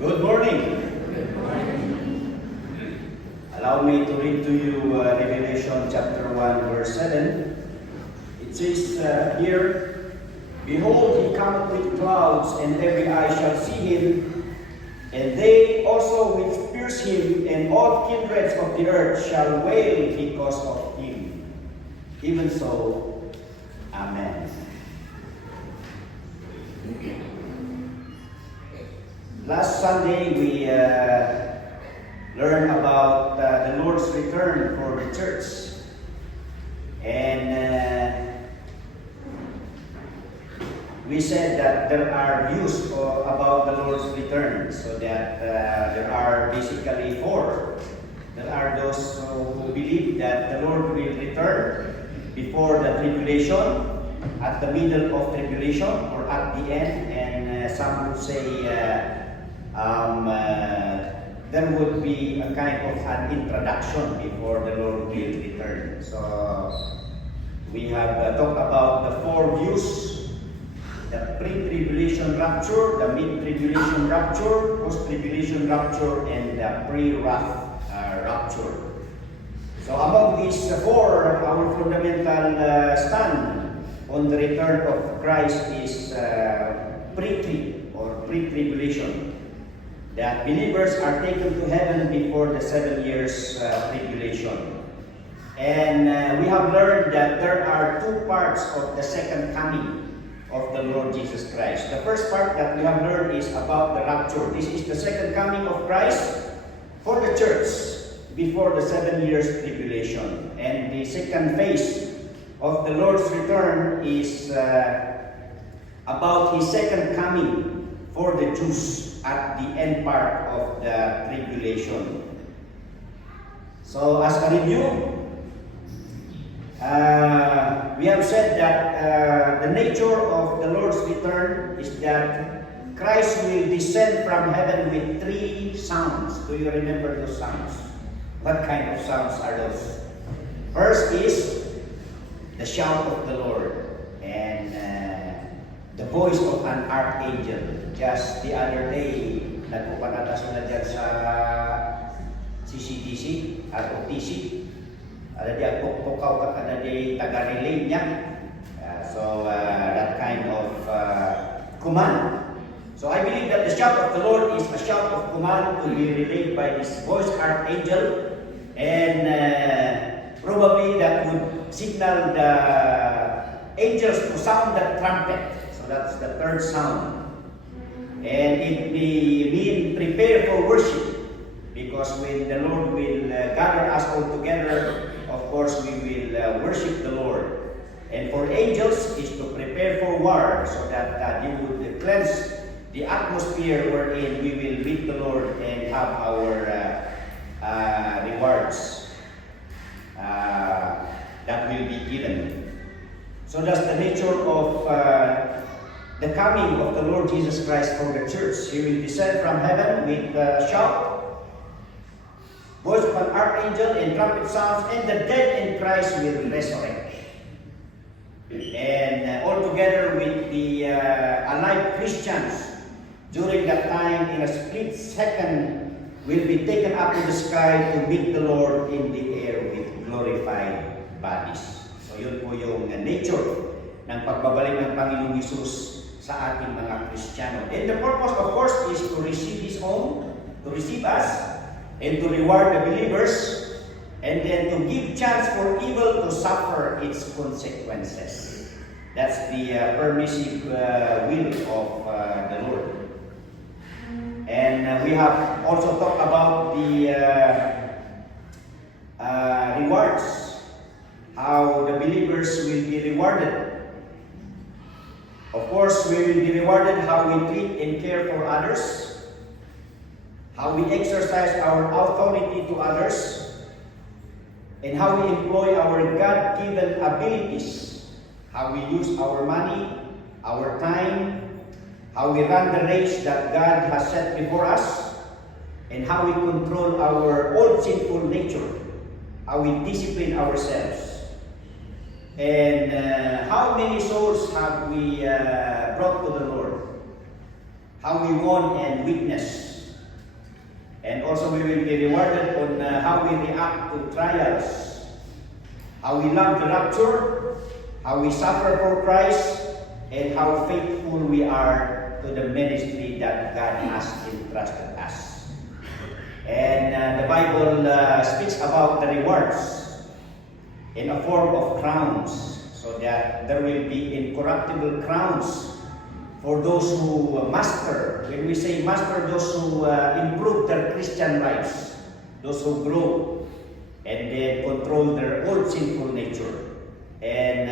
Good morning. Allow me to read to you Revelation chapter 1 verse 7. It says here, "Behold, he cometh with clouds, and every eye shall see him, and they also which pierce him, and all kindreds of the earth shall wail because of him. Even so, Amen." Last Sunday, we learned about the Lord's return for the church. And we said that there are views about the Lord's return, so that there are basically four. There are those who believe that the Lord will return before the tribulation, at the middle of tribulation, or at the end, and some would say there would be a kind of an introduction before the Lord will return. So we have talked about the four views: the pre-tribulation rapture, the mid-tribulation rapture, post-tribulation rapture, and the pre-wrath rapture. So among these four, our fundamental stand on the return of Christ is pre-trib or pre-tribulation. That believers are taken to heaven before the 7 years tribulation. And we have learned that there are two parts of the second coming of the Lord Jesus Christ. The first part that we have learned is about the rapture. This is the second coming of Christ for the church before the 7 years tribulation. And the second phase of the Lord's return is about His second coming for the Jews at the end part of the tribulation. So as a review, we have said that the nature of the Lord's return is that Christ will descend from heaven with three sounds. Do you remember those sounds? What kind of sounds are those? First is the shout of the Lord and the voice of an archangel. Just the other day, nagpupanata sila dyan sa CCDC at OTC. Ada dia pokok kat ada di taga-relay niya. So that kind of command. So I believe that the shout of the Lord is a shout of command to be relayed by this voice archangel, and probably that would signal the angels to sound the trumpet. So that's the third sound. And it may mean prepare for worship, because when the Lord will gather us all together, of course we will worship the Lord. And for angels is to prepare for war, so that they would cleanse the atmosphere wherein we will meet the Lord and have our rewards that will be given. So that's the nature of the coming of the Lord Jesus Christ for the church. He will descend from heaven with a shout, voice of an archangel, and trumpet sounds, and the dead in Christ will resurrect. And all together with the alive Christians during that time, in a split second, will be taken up to the sky to meet the Lord in the air with glorified bodies. So yun po yung nature ng pagbabalik ng Panginoong Hesus sa ating mga Kristiyano. And the purpose, of course, is to receive His own, to receive us, and to reward the believers, and then to give chance for evil to suffer its consequences. That's the permissive will of the Lord. And we have also talked about the rewards, how the believers will be rewarded. Of course, we will be rewarded how we treat and care for others, how we exercise our authority to others, and how we employ our God-given abilities, how we use our money, our time, how we run the race that God has set before us, and how we control our old sinful nature, how we discipline ourselves. And how many souls have we brought to the Lord? How we won and witnessed And also we will be rewarded on how we react to trials, how we love the rapture, how we suffer for Christ, and how faithful we are to the ministry that God has entrusted us. And the Bible speaks about the rewards in a form of crowns, so that there will be incorruptible crowns for those who master. When we say master, those who improve their Christian lives, those who grow and then control their old sinful nature. And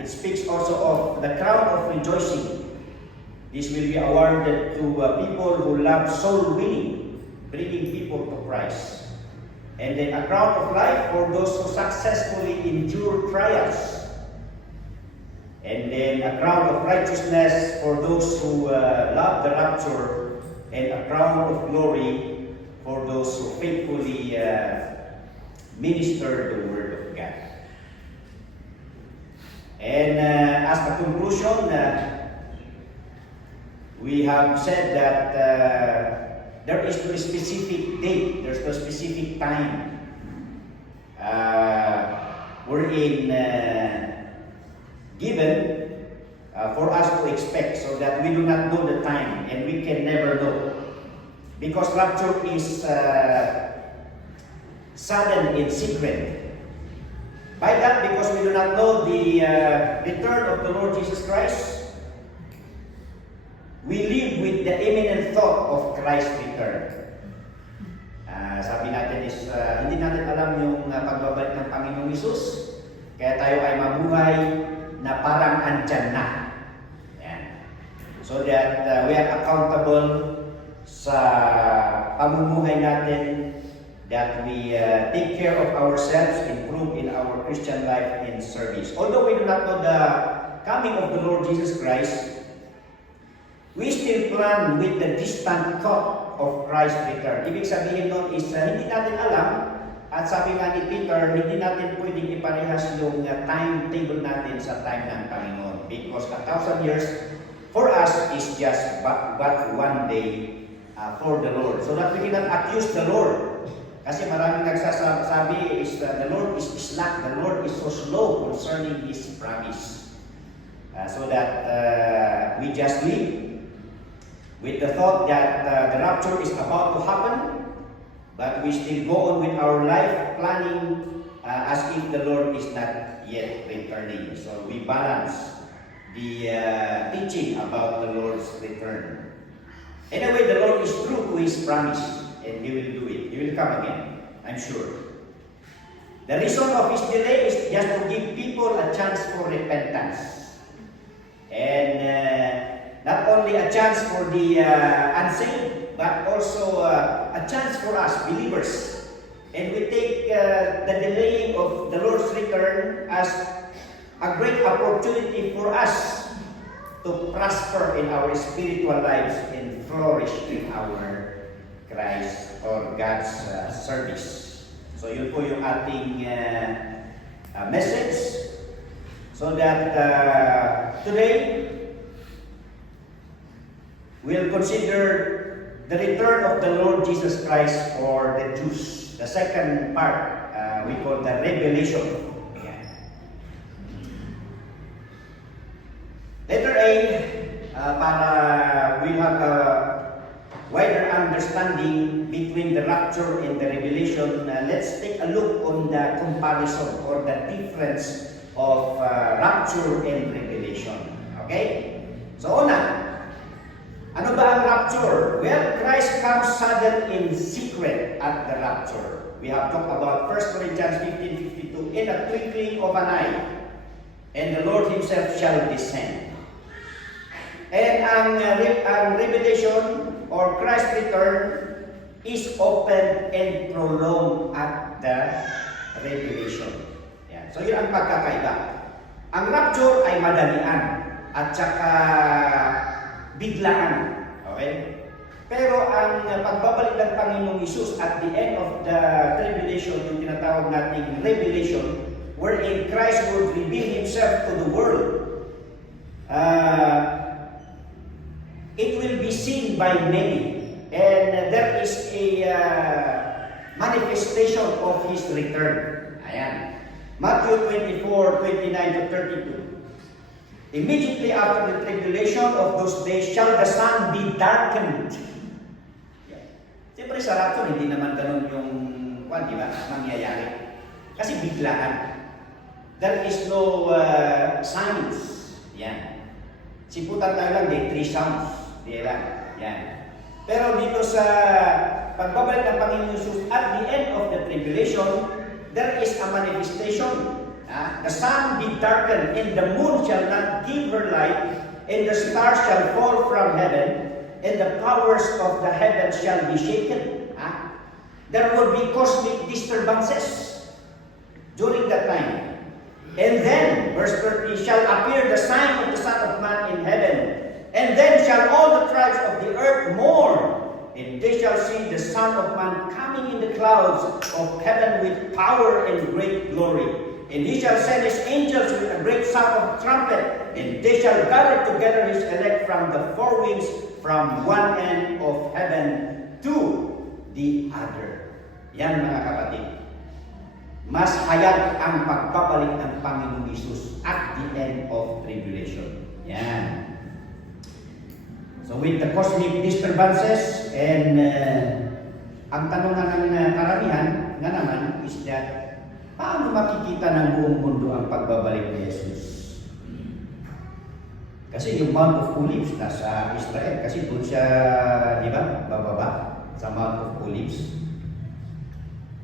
it speaks also of the crown of rejoicing. This will be awarded to people who love soul winning, bringing people to Christ. And then a crown of life for those who successfully endure trials. And then a crown of righteousness for those who love the rapture, and a crown of glory for those who faithfully minister the Word of God. And as a conclusion, we have said that there is no specific date, there's no specific time wherein given for us to expect, so that we do not know the time and we can never know. Because rapture is sudden in secret. By that, because we do not know the return of the Lord Jesus Christ, we live with the imminent thought of Christ's return. Sabi natin is, hindi natin alam yung pagbabalik ng Panginoong Hesus, kaya tayo ay mabuhay na parang andyan na. Yan. So that we are accountable sa pamumuhay natin, that we take care of ourselves, improve in our Christian life and service. Although we do not know the coming of the Lord Jesus Christ, we still plan with the distant thought of Christ's return. Ibig sabihin nun is hindi natin alam, at sabi nga ni Peter, hindi natin pwedeng iparehas yung timetable natin sa time ng Panginoon. Because 1,000 years for us is just but one day for the Lord. So that we cannot accuse the Lord. Kasi maraming nagsasabi is the Lord is slack, the Lord is so slow concerning His promise. So that we just live with the thought that the rapture is about to happen, but we still go on with our life planning as if the Lord is not yet returning. So we balance the teaching about the Lord's return. Anyway, the Lord is true to His promise, and He will do it. He will come again, I'm sure. The reason of His delay is just to give people a chance for repentance. And not only a chance for the unsaved, but also a chance for us, believers. And we take the delaying of the Lord's return as a great opportunity for us to prosper in our spiritual lives and flourish in our Christ or God's service. So yun po yung ating message. So that today, we'll consider the return of the Lord Jesus Christ for the Jews. The second part, we call the revelation. Letter A, para we have a wider understanding between the rapture and the revelation, let's take a look on the comparison or the difference of rapture and revelation. Okay? So una, ano ba ang rapture? Well, Christ comes sudden in secret at the rapture. We have talked about 1 Corinthians 15:52, in a twinkling of an eye, and the Lord Himself shall descend. And ang revelation or Christ's return is open and prolonged at the revelation. Yan. So yun ang pagkakaiba. Ang rapture ay madalian at saka biglaan. Okay? Pero ang pagbabalik ng Panginoong Hesus at the end of the tribulation, yung tinatawag nating revelation, wherein Christ would reveal Himself to the world, it will be seen by many. And there is a manifestation of His return. Ayan. Matthew 24:29 to 32. Immediately after the tribulation of those days shall the sun be darkened. Siyempre sa rapture, hindi naman ganun yung di ba, mangyayari. Kasi biglaan. There is no signs. Yan. Siputan tayo lang, day 3 sounds. Di ba? Yan. Pero dito sa pagbabalik ng Panginoon Jesus, at the end of the tribulation, there is a manifestation. The sun be darkened, and the moon shall not give her light, and the stars shall fall from heaven, and the powers of the heavens shall be shaken. There will be cosmic disturbances during that time. And then, verse 30, shall appear the sign of the Son of Man in heaven, and then shall all the tribes of the earth mourn, and they shall see the Son of Man coming in the clouds of heaven with power and great glory. And he shall send his angels with a great sound of trumpet, and they shall gather together his elect from the four winds, from one end of heaven to the other. Yan mga kapatid. Mas hayag ang pagbabalik ng Panginoong Hesus at the end of tribulation. Yan. So with the cosmic disturbances and ang tanong ng karamihan nga naman is that paano makikita ng buong mundo ang pagbabalik ni Jesus? Kasi yung Mount of Olives nasa Israel, kasi doon siya, di ba, bababa sa Mount of Olives.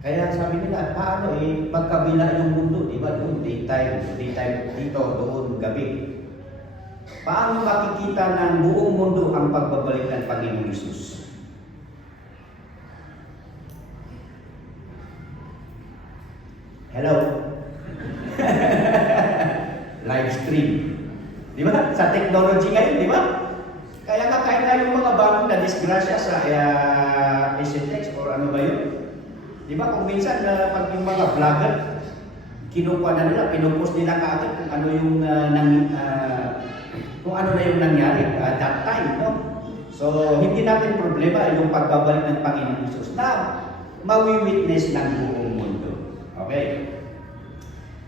Kaya sabi nila, paano magkabila yung mundo, di ba? Doon daytime dito, doon gabi. Paano makikita ng buong mundo ang pagbabalik ng Panginoong Hesus? Hello? Live stream. Di ba? Sa technology ngayon, di ba? Kaya nga kahit na yung mga bagong na disgrasya sa SNX or ano ba yun? Di ba kung minsan pag yung mga vlogger, kinukuha na nila, pinupost nila kaagad kung ano yung kung ano na yung nangyari at that time, no? So, hindi natin problema yung pagbabalik ng Panginoon Hesus na mawi-witness ng buong mundo. Okay?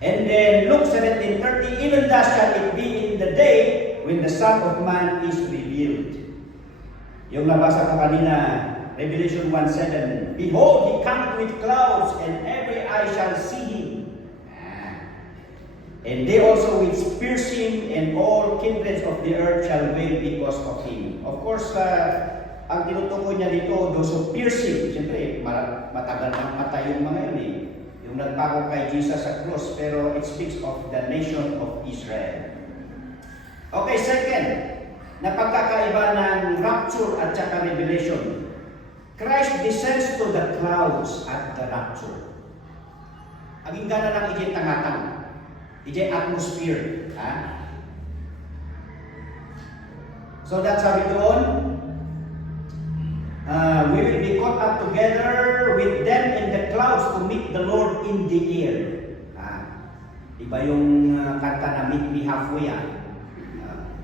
And then Luke 17:30, even thus shall it be in the day when the Son of Man is revealed. Yung nabasa ko kanina, Revelation 1:7, behold, he cometh with clouds, and every eye shall see him. And they also which pierce him, and all kindreds of the earth shall wail because of him. Of course, ang tinutukoy niya dito, those who pierce him. Siyempre, matagal nang patay yung mga yun eh. Yung nagpako kay Jesus sa cross, pero it speaks of the nation of Israel. Okay, second, na pagkakaiba ng rapture at saka revelation. Christ descends to the clouds at the rapture. Aging gana lang ijay tangatang. Ijay atmosphere. So that's sabi doon, we will be caught up together with them in the clouds to meet the Lord in the air. Iba yung kanta na meet me halfway.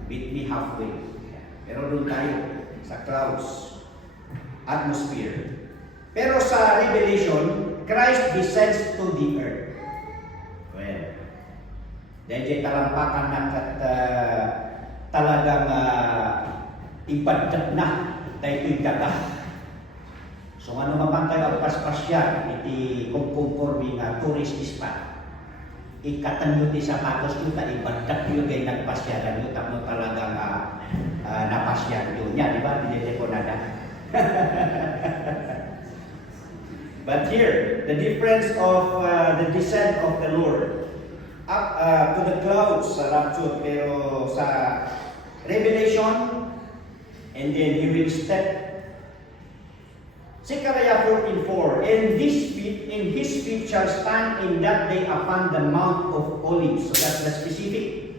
Meet me halfway. Pero doon tayo sa clouds, atmosphere. Pero sa Revelation, Christ descends to the earth. Well, dahil talampakan na talagang ipadyak na dahil ito'y daga. So ano man tayo ang paspasya, iti kumpumpurmi nga tourist spot. Ikatanyo ti sapatos nyo, ipadyak nyo kayo nagpasyaran nyo, tapos talagang napasyan nyo niya, di ba? Hindi ko nada. But here, the difference of the descent of the Lord up to the clouds sa rapture, pero sa Revelation, and then he will step. Zechariah 14:4, and his feet shall stand in that day upon the Mount of Olives. So that's the specific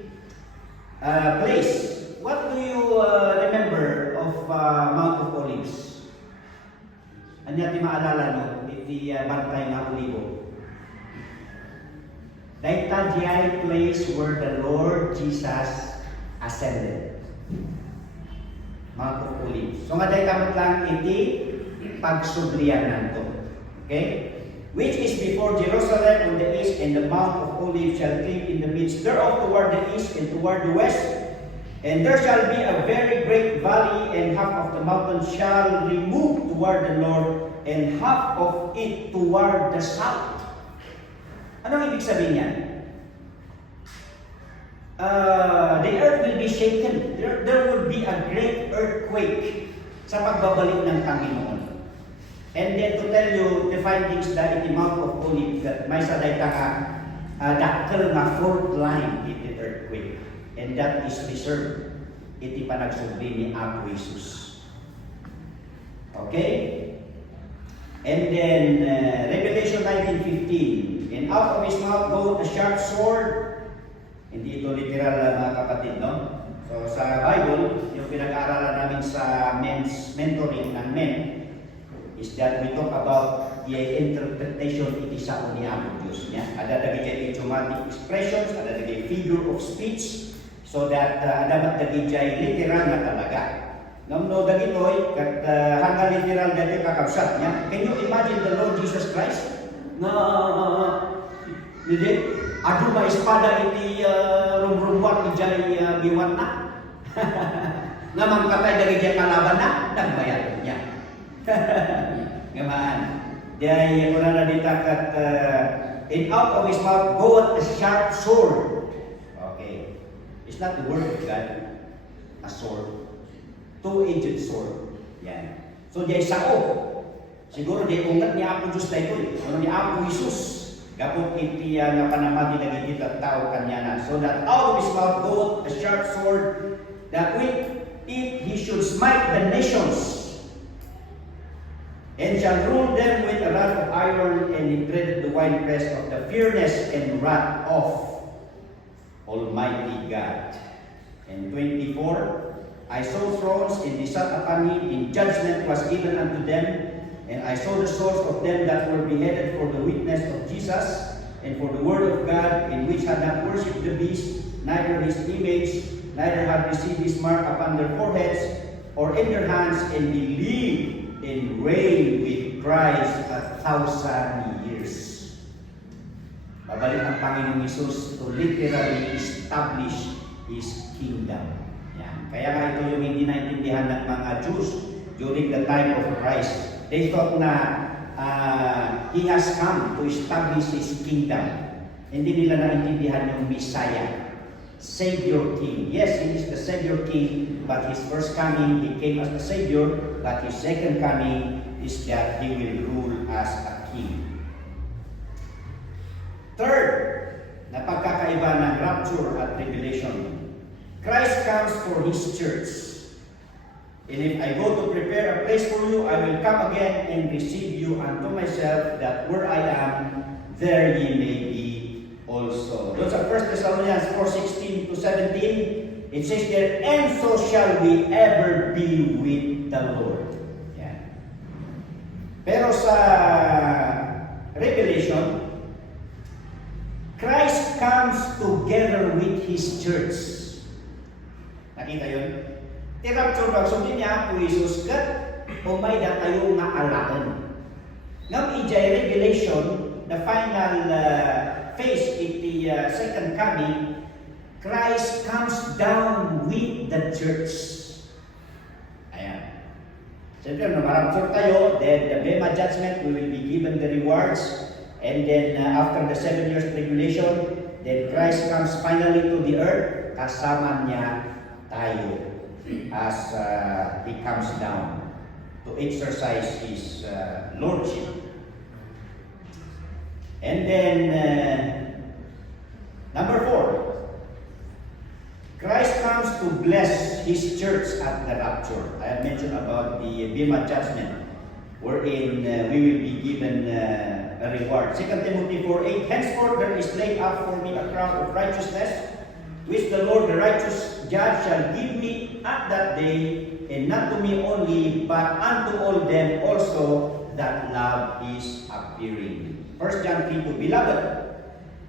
place. What do you remember of Mount of Olives? Ano natin maalala no? Iti bantay nga olivo. Dahil the place where the Lord Jesus ascended. Mount of Olives. So nga dahil kamot lang iti pagsublianan to. Okay? Which is before Jerusalem on the east, and the Mount of Olives shall cleave in the midst thereof toward the east and toward the west. And there shall be a very great valley, and half of the mountain shall remove toward the north, and half of it toward the south. Anong ibig sabihin yan? The earth will be shaken. There will be a great earthquake sa pagbabalik ng Panginoon. And then to tell you the findings that in the Mount of Olives, that may saday ka dakkel nga fault line in the earthquake. And that is reserved iti panagsubli ni Apo Jesus. Okay? And then Revelation 19:15, and out of his mouth goeth a sharp sword. Hindi ito literal mga kapatid, no? So sa Bible, yung pinag-aaralan namin sa men's mentoring ng men is that we talk about the interpretation iti sa ni Apo Diyos niya. Ada dagiti idiomatic expressions, ada dagiti figure of speech, so that dapat dagiti literal na talaga. No dagitoy kat hanggang literal dati kakabsat niya. Can you imagine the Lord Jesus Christ na hindi adu ba espada iti rumrumwat ijay biwat na nga mangkatay dagiti kalaban na nagbayad niya. Ngaman dahil wala na dita kat in out of his mouth goeth a sharp sword. Okay, it's not the word of God, a sword, two-edged sword. Yan. So diay sao siguro diay ungat ni Apo Diyos na ito ano ni Apo Jesus gapot iti nga panamati dagiti tattao kanya na, so that out of his mouth goeth a sharp sword, that with it he should smite the nations, and shall rule them with a rod of iron, and he treaded the winepress of the fierceness and wrath of Almighty God. And 24, I saw thrones, and they sat upon it, and judgment was given unto them. And I saw the souls of them that were beheaded for the witness of Jesus, and for the word of God, in which had not worshipped the beast, neither his image, neither had received his mark upon their foreheads, or in their hands, and believed and reigned with Christ 1,000 years. Babalik ang Panginoong Hesus to literally establish His kingdom. Yan. Kaya nga ito yung hindi naintindihan ng mga Jews during the time of Christ. They thought na He has come to establish His kingdom. Hindi nila naintindihan yung Messiah, Savior King. Yes, He is the Savior King, but His first coming, He came as the Savior, but His second coming is that He will rule as a King. Third, na pagkakaiba ng rapture at tribulation. Christ comes for His church. And if I go to prepare a place for you, I will come again and receive you unto myself, that where I am, there ye may be also. Those are 1 Thessalonians 4:16 to 17. It says there, and so shall we ever be with the Lord. Yan. Pero sa Revelation, Christ comes together with His church. Nakita yun? I-rapture ba? So niya po Jesus kat o may datayo nga alaan. Ngam ijay Revelation, the final phase in the second coming, Christ comes down with the church. Ayan. Siyempre, nung ma-rapture tayo, then the Bema judgment, we will be given the rewards. And then after the 7 years tribulation, then Christ comes finally to the earth, kasama niya tayo as He comes down to exercise His Lordship. And then, number 4, Christ comes to bless His church at the rapture. I have mentioned about the Bema judgment, wherein we will be given a reward. 2 Timothy 4:8, henceforth there is laid up for me a crown of righteousness, which the Lord, the righteous judge, shall give me at that day, and not to me only, but unto all them also that love His appearing. 1 John 3:2, beloved,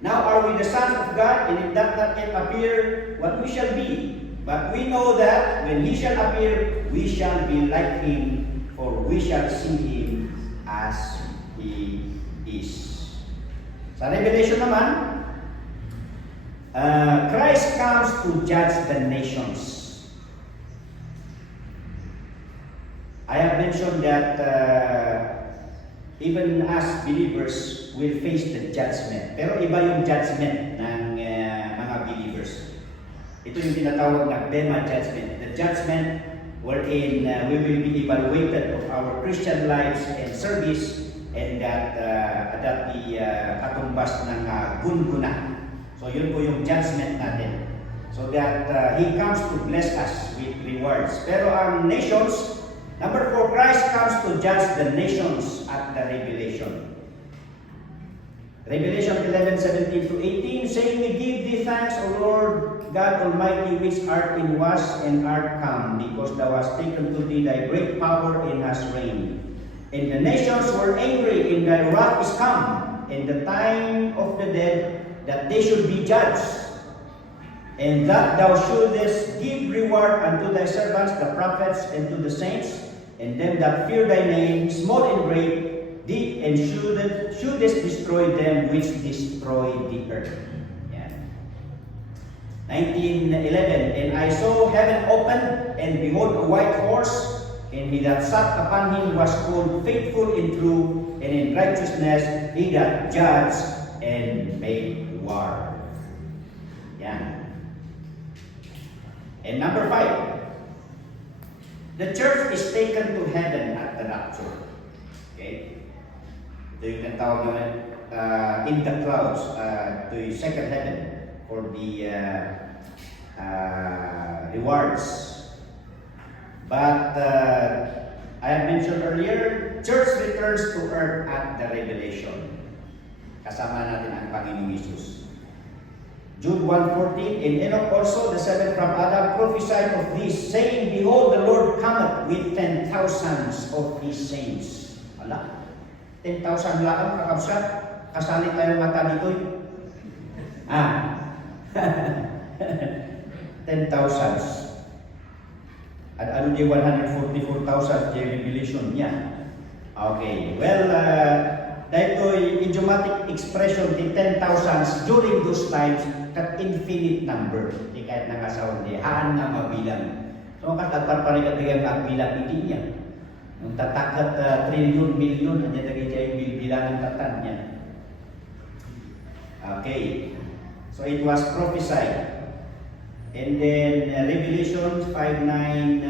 now are we the sons of God, and it doth not yet appear what we shall be. But we know that when He shall appear, we shall be like Him, for we shall see Him as He is. Sa Revelation naman, Christ comes to judge the nations. I have mentioned that even as believers will face the judgment. Pero iba yung judgment ng mga believers. Ito yung tinatawag na Bema judgment. The judgment wherein we will be evaluated of our Christian lives and service, and that the katumbas ng gunguna. So yun po yung judgment natin. So that He comes to bless us with rewards. Pero ang nations, number 4, Christ comes to judge the nations at the Revelation. Revelation 11:17 to 18, saying, We give thee thanks, O Lord God Almighty, which art in was and art come, because thou hast taken to thee thy great power and hast reigned. And the nations were angry, and thy wrath is come, and the time of the dead, that they should be judged. And that thou shouldest give reward unto thy servants, the prophets, and to the saints, and them that fear thy name, small and great, deep, and shouldest destroy them which destroy the earth. Yeah. 19:11, And I saw heaven open, and behold a white horse, and he that sat upon him was called Faithful and True, and in righteousness he that judged and made war. Yeah. And number 5, the church is taken to heaven at the rapture. Okay? Ito yung tinatawag naman in the clouds, to the second heaven for the rewards. But I have mentioned earlier, church returns to earth at the Revelation. Kasama natin ang Panginoong Hesus. Jude 1:14, And Enoch also, the seventh from Adam, prophesied of this, saying, Behold, the Lord cometh with 10,000 of His saints. Ala, 10,000 laang kakabsat. Kasali tayong mata dito'y. 10,000. At ano di 144,000 di revelation niya. Okay, well, dahil idiomatic expression di 10,000 during those times, kat infinite number. Di kahit nangasawan di, haan nga mabilang. So, katapar pa rin katigang magbilang hindi niya. Nung tatakat trillion, million, anya dagi siya yung bilangan tatan niya. Okay, so it was prophesied. And then Revelation 5:9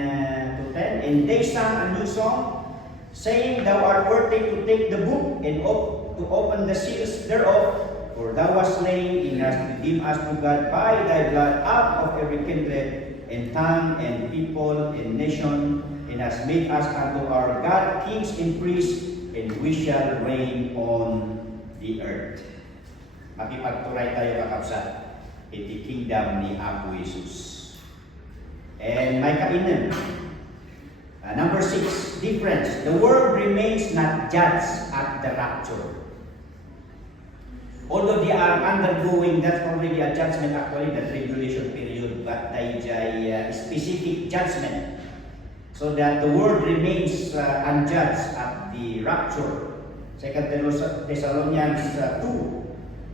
to 10, And they sang a new song, saying, Thou art worthy to take the book and to open the seals thereof, for thou wast slain and hast redeemed us to God by thy blood out of every kindred and tongue and people and nation, and hast made us unto our God kings and priests, and we shall reign on the earth. Makipagturay tayo kakabsat. Iti kingdom ni Apo Jesus. And may kainan. Number 6, difference. The world remains not judged at the rapture. Although they are undergoing, that's already a judgment actually, the tribulation period, but they a specific judgment. So that the world remains unjudged at the rapture. 2 Thessalonians 2.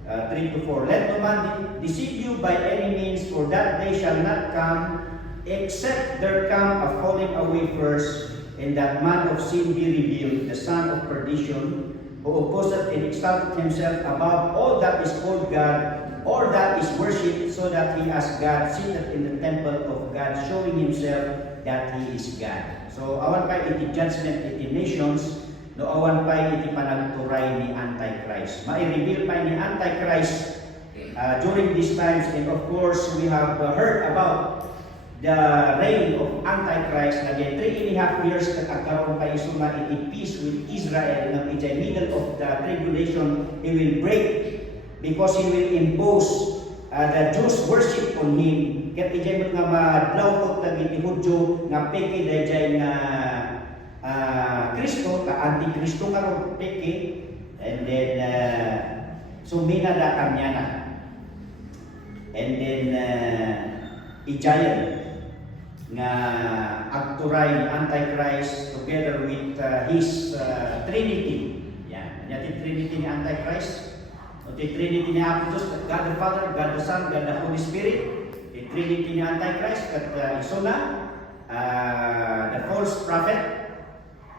3 to 4, Let no man deceive you by any means, for that day shall not come, except there come a falling away first, and that man of sin be revealed, the son of perdition, who opposeth and exalteth himself above all that is called God, or that is worshipped, so that he as God sitteth in the temple of God, showing himself that he is God. So, awan pa iti judgment iti nations, no awan pa iti panagturay ni Antichrist. Mai-reveal pa ni Antichrist during these times, and of course we have heard about the reign of Antichrist na 3.5 years nagkaroon pa isuma iti peace with Israel na iti middle of the tribulation. He will break because he will impose the Jews worship on him. Ket iti nga madlawtot dagiti Hudyo nga peke dayjay nga Kristo, ka-antikristo karon peke, and then sumina da kanya na. And then i-giant. nga agturay Antichrist together with his Trinity. Yan, yung Trinity ni Antichrist. O the Trinity ni Apostles, God the Father, God the Son, God the Holy Spirit. The Trinity ni Antichrist, kat isuna, the false prophet,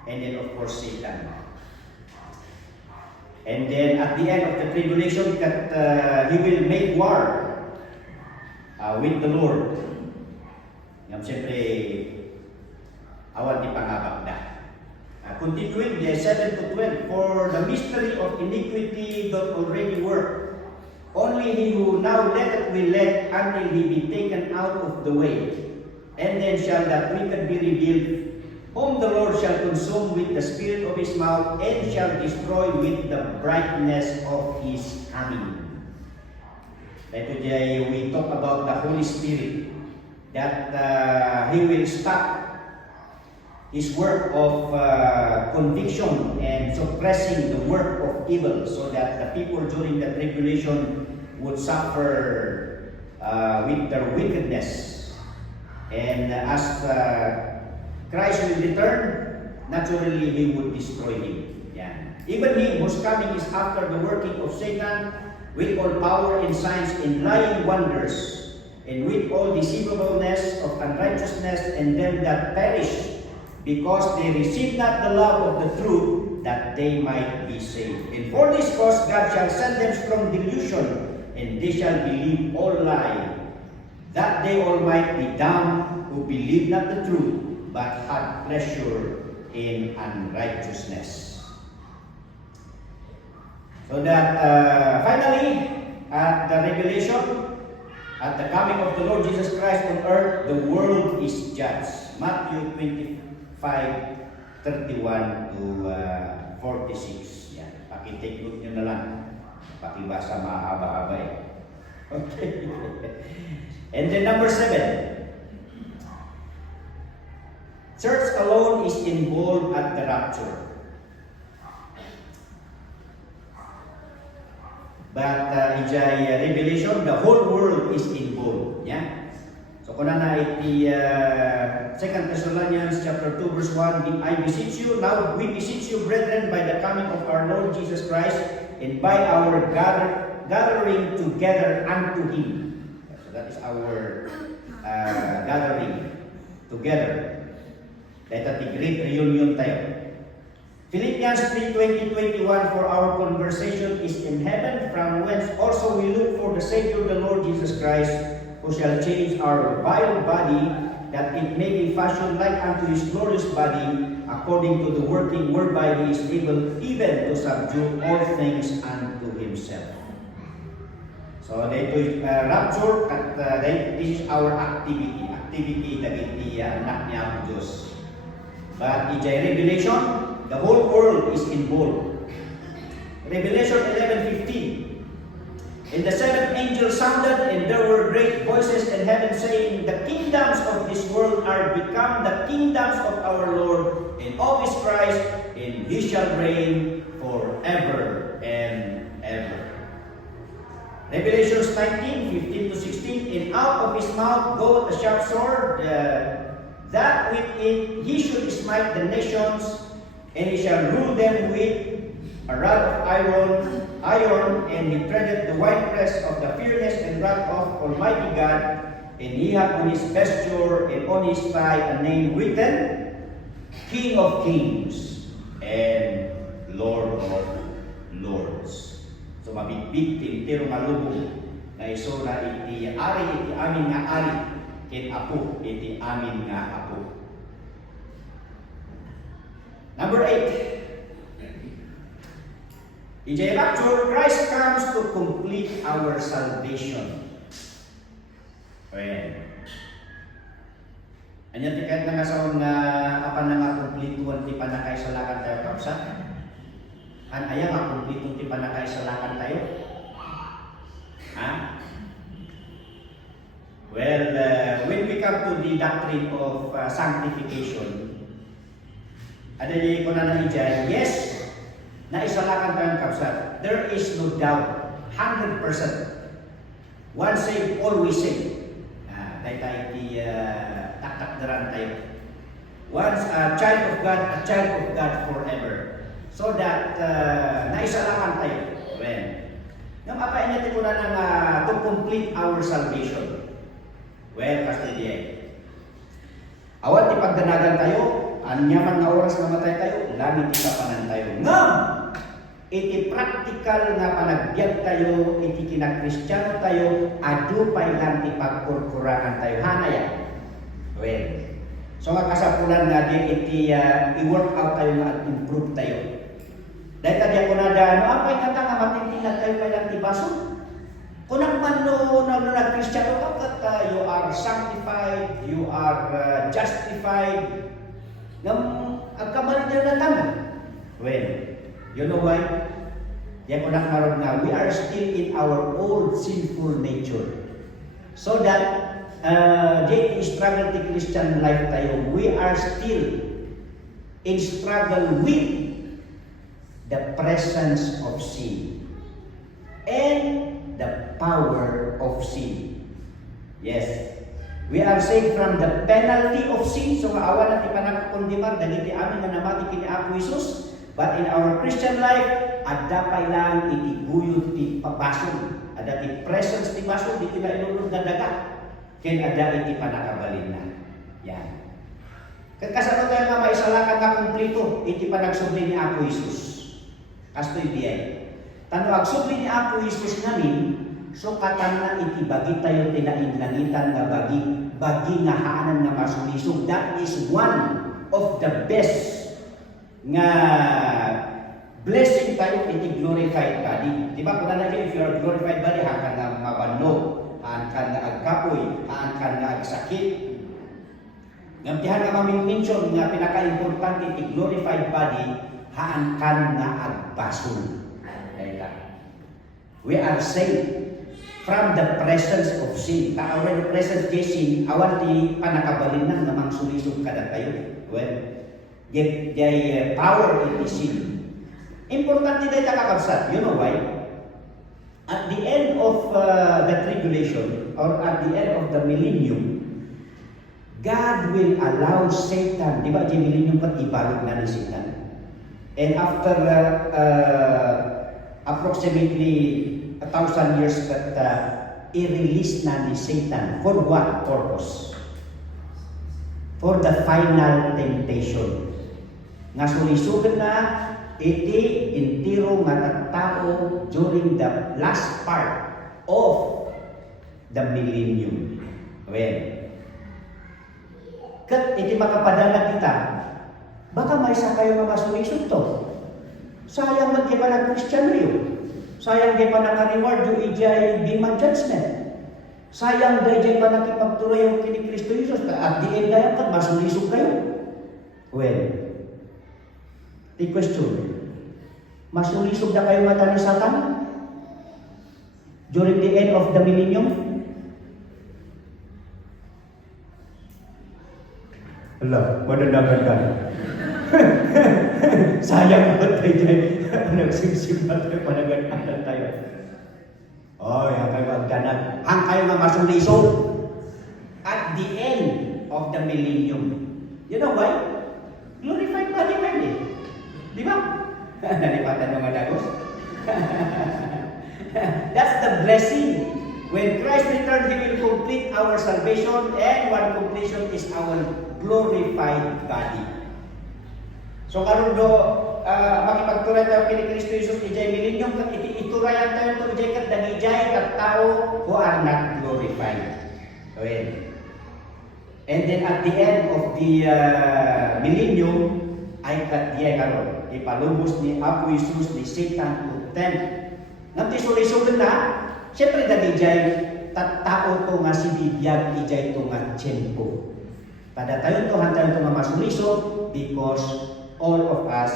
and then of course Satan. And then at the end of the tribulation, that he will make war with the Lord. Ngam siyempre, awan di pangabak na. Continuing the 7 to 12, for the mystery of iniquity doth already work. Only he who now letteth will let until he be taken out of the way. And then shall that wicked be revealed, whom the Lord shall consume with the spirit of his mouth, and shall destroy with the brightness of his coming. Today we talk about the Holy Spirit, that he will stop his work of conviction and suppressing the work of evil, so that the people during the tribulation would suffer with their wickedness. And as Christ will return, naturally he would destroy him. Yeah. Even he whose coming is after the working of Satan, with all power and signs and lying wonders, and with all deceivableness of unrighteousness and them that perish, because they receive not the love of the truth, that they might be saved. And for this cause God shall send them strong delusion, and they shall believe all lie, that they all might be damned who believe not the truth, but had pleasure in unrighteousness. So that finally, at the revelation, at the coming of the Lord Jesus Christ on earth, the world is judged. Matthew 25:31 to 46. Yan. Pakitake note nyo na lang. Pakibasa mahaba-haba eh. Okay. And then number 7. Church alone is involved at the rapture. But ijay revelation, the whole world is involved. Yeah? So kung na iti 2 Thessalonians chapter 2 verse 1, I beseech you, now we beseech you, brethren, by the coming of our Lord Jesus Christ, and by our gathering together unto Him. So that is our gathering together. Let the great reunion tayo. Philippians 3:20-21, for our conversation is in heaven, from whence also we look for the Savior, the Lord Jesus Christ, who shall change our vile body, that it may be fashioned like unto his glorious body, according to the working whereby he is able even to subdue all things unto himself. So dito rapture, at this is our activity dagiti anak niya ang Diyos. But in Revelation, the whole world is involved. Revelation 11:15. And the seventh angel sounded, and there were great voices in heaven saying, the kingdoms of this world are become the kingdoms of our Lord and of his Christ, and he shall reign forever and ever. Revelation 19:15-16. And out of his mouth goeth a sharp sword, that with it he should smite the nations, and he shall rule them with a rod of iron, and he treadeth the winepress of the fierceness and wrath of Almighty God, and he hath on his vesture and on his thigh a name written, King of Kings and Lord of Lords. So mabitbit tintiro nga lubong na iso na iti amin nga ari, ket apo iti amin nga apo. Number 8. In the rapture, Christ comes to complete our salvation. Well, anyan ti kahit nangasaon nga apan nga kumplituan ti panakay sa lakan tayo kapsa? Aya nga kumplitong ti panakay sa lakan tayo? Ha? Well, when we come to the doctrine of sanctification, adali ko na nandiyan, yes, na isalakan tayong kapsat. There is no doubt, 100%. Once saved, always saved. Tayo ti takdaran tayo. Once a child of God forever. So that naisalakan tayo. Well, nang apainit ko na ng to complete our salvation. Well, kastidye. Awat ipagdanagan tayo, anyaman nga oras na matay tayo, langit ikapanan tayo. Ngam! Iti practical nga panagbiag tayo, iti kinakristyano tayo, adu pa ilang ipagkurkurangan tayo. Hanaya. Well, so nga kasapulan nga di iti i-work out tayo nga at improve tayo. Dahil tadi ako na daan, apay nga nga matintinag tayo pa ilang tibaso. Kung man no nag-Kristyano ka, that you are sanctified, you are justified, ngam agkabalit na tama. Well, you know why? Yan ko nakarod nga, we are still in our old sinful nature. So that, di struggle ti Christian life tayo, we are still in struggle with the presence of sin and the power of sin. Yes. We are saved from the penalty of sin. So maawa natin panagkundimar, dagiti amin na namati kini Apo Isus. But in our Christian life, adda pa lang iti guyod ti pabason. Adda ti presence ti bason, di kita ilulog na daga. Ken adda iti panakabalin na. Yan. Kasano tayo nga maisalakan nga kumplito, iti panagsubli ni Apo Isus. Kasto'y biyay. Tano agsubli ni Apo Isus namin, so katan na iti bagi tayo tinainlangitan nga bagi nga haanan nga masulisog. That is one of the best nga blessing tayo iti glorified body. Di ba kung if you are glorified body, haan ka na mabanlo, haan ka na agkapoy, haan ka na agsakit. Ngamtihan nga mamin-mention nga pinaka-importante iti glorified body, haan ka na agbason. We are saved from the presence of sin. Kaaway the presence of sin, awan ti panakabalin na namang sulisog kada tayo. Well, get the power in the sin. Importante tayo kakabsat. You know why? At the end of the tribulation, or at the end of the millennium, God will allow Satan, di ba, di millennium pat ibalog na ni Satan. And after approximately 1,000 years that i-release na ni Satan. For what purpose? For the final temptation. Nga sulisugan na iti intiro nga tao during the last part of the millennium. Well, kat iti makapadala kita, baka may isa kayo mga sulisod to. Sayang man kayo pa nag-Christian rin. Sayang kayo pa naka-reward yung ijay bimang judgment. Sayang dahi dyan pa nakipagtuloy yung kini Kristo Jesus. At di end kayo kat masulisog kayo. Well, the question, masulisog na kayo mata ni Satan during the end of the millennium? Ala, madanagan ka. Sayang ba tayo dyan? Nagsimsim tayo, panaganagan tayo. Oh, yang kayo magganag. Hang kayo nga masulisog at the end of the millennium. You know why? Glorified body kayo eh. Di ba? Nalipatan mga dagos. That's the blessing. When Christ returns, He will complete our salvation, and one completion is our glorified body. So karon do makipagturay tayo kini Kristo Jesus ijay millennium kat iturayan tayo to ijay kat dagijay kat tao who are not glorified. Okay. And then at the end of the millennium ay kat diay karon ipalubos ni Apo Jesus ni Satan to tempt. Nganti sulisugan na, syempre dagijay tao to nga si bibiyag ijay to nga tiyempo. Pada tayo to hantayon to nga masulisog because all of us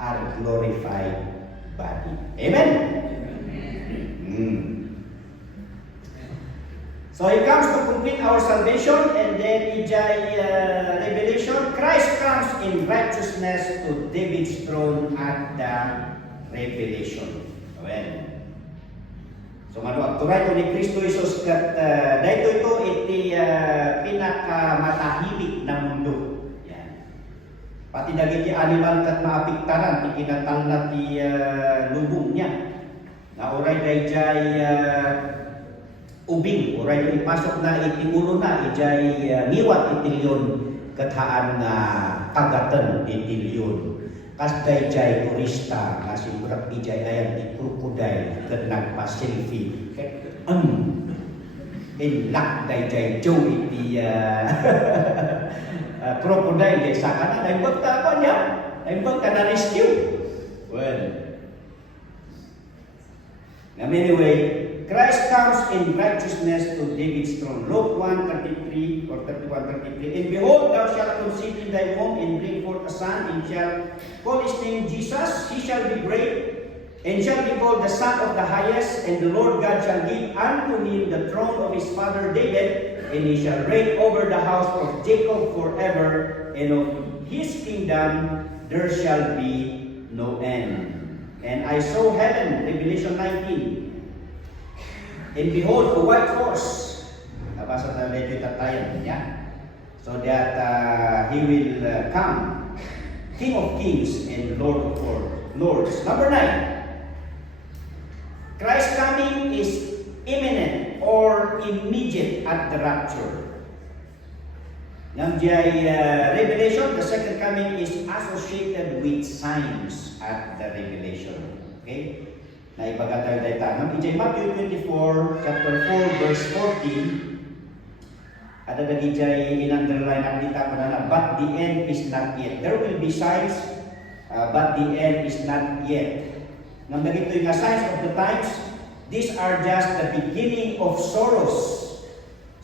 are glorified body. Amen? So He comes to complete our salvation, and then in Revelation, Christ comes in righteousness to David's throne at the Revelation. Amen. So manuagturay ko ni Kristo Jesus kat dahito ito iti pinakamatahimik na mundo. Yan. Pati dagiti animal kat maapiktaran ti kinatal na ti lubong niya. Na oray dayjay ubing, oray yung ipasok na iti ulo na ijay miwat iti leon kathaan nga kagatan iti leon. Kas dayjay turista nga sigurap ijay ayan ti crocodile ket nagpa-selfie. Inlak dayjay Joe iti crocodile day sakana naimbag ta ako niya. Naimbag ka na rescue. Well, anyway, Christ comes in righteousness to David's throne. Luke 1:33 or 31:33. And behold, thou shalt conceive in thy womb and bring forth a son, and shall call his name Jesus. He shall be great, and shall be called the Son of the Highest. And the Lord God shall give unto him the throne of his father David, and he shall reign over the house of Jacob forever, and of his kingdom there shall be no end. And I saw heaven, Revelation 19. And behold, a white horse. Nabasa na medyo tatayan niya. So that he will come, King of kings and Lord of lords. Number 9. Christ's coming is imminent or immediate at the rapture. Nang Revelation, the second coming is associated with signs at the Revelation. Okay? Naibaga tayo dahil tanong. In Matthew 24, chapter 4, verse 14, ada nagijay in-underline ang dita ko na, but the end is not yet. There will be signs, but the end is not yet. Nang nagito yung signs of the times, these are just the beginning of sorrows.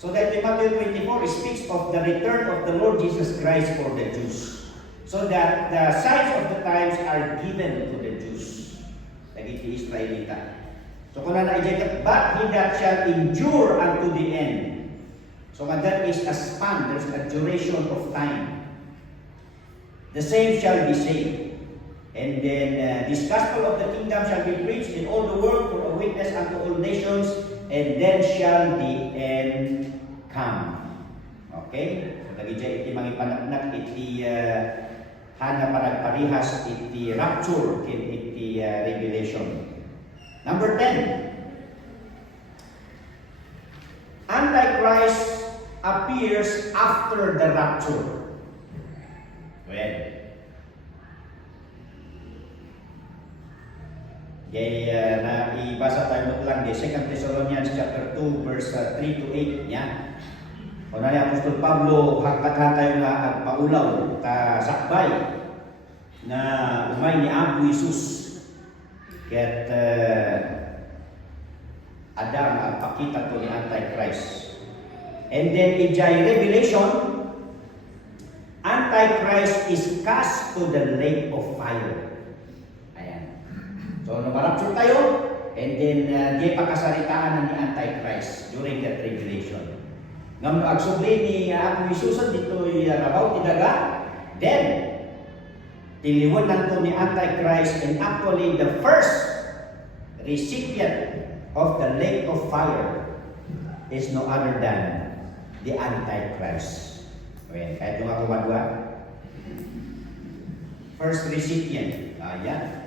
So that in Matthew 24, it speaks of the return of the Lord Jesus Christ for the Jews. So that the signs of the times are given to the Jews. Nagiti Israelita. So kung na-eject, but he that shall endure unto the end. So that is a span, there's a duration of time. The same shall be saved. And then this gospel of the kingdom shall be preached in all the world for a witness unto all nations, and then shall the end come. Okay? So nagijay iti mga ipanaknak iti hana panagparihas iti rapture ken iti revelation. Number 10. Antichrist appears after the rapture. Well, na ibasa tayo lang di 2 Thessalonians chapter 2 verse 3 to 8 niya. Kung na ni Apostol Pablo hangkat tayo nga agpaulaw ta sakbay na umay ni Abu Jesus ket Adam agpakita to ni Antichrist. And then in Revelation, Antichrist is cast to the lake of fire. Ayan. So namarapture tayo, and then di pakasaritaan ni Antichrist during the tribulation. Ngam agsubli ni Abu Jesus dito rabaw ti daga, then tiliwan nanto ni Antichrist, and actually the first recipient of the lake of fire is no other than the Antichrist. Okay, kahit yung ako madwa. First recipient. Ayan.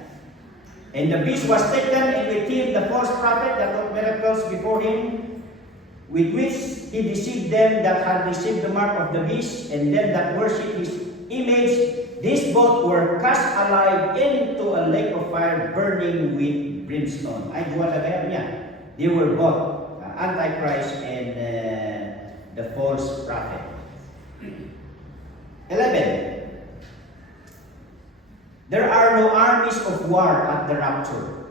And the beast was taken, and with him the false prophet that wrought miracles before him, with which he deceived them that had received the mark of the beast, and them that worship his image. These both were cast alive into a lake of fire burning with brimstone. Ay, duwa na kaya niya. They were both Antichrist and the false prophet. 11. There are no armies of war at the rapture.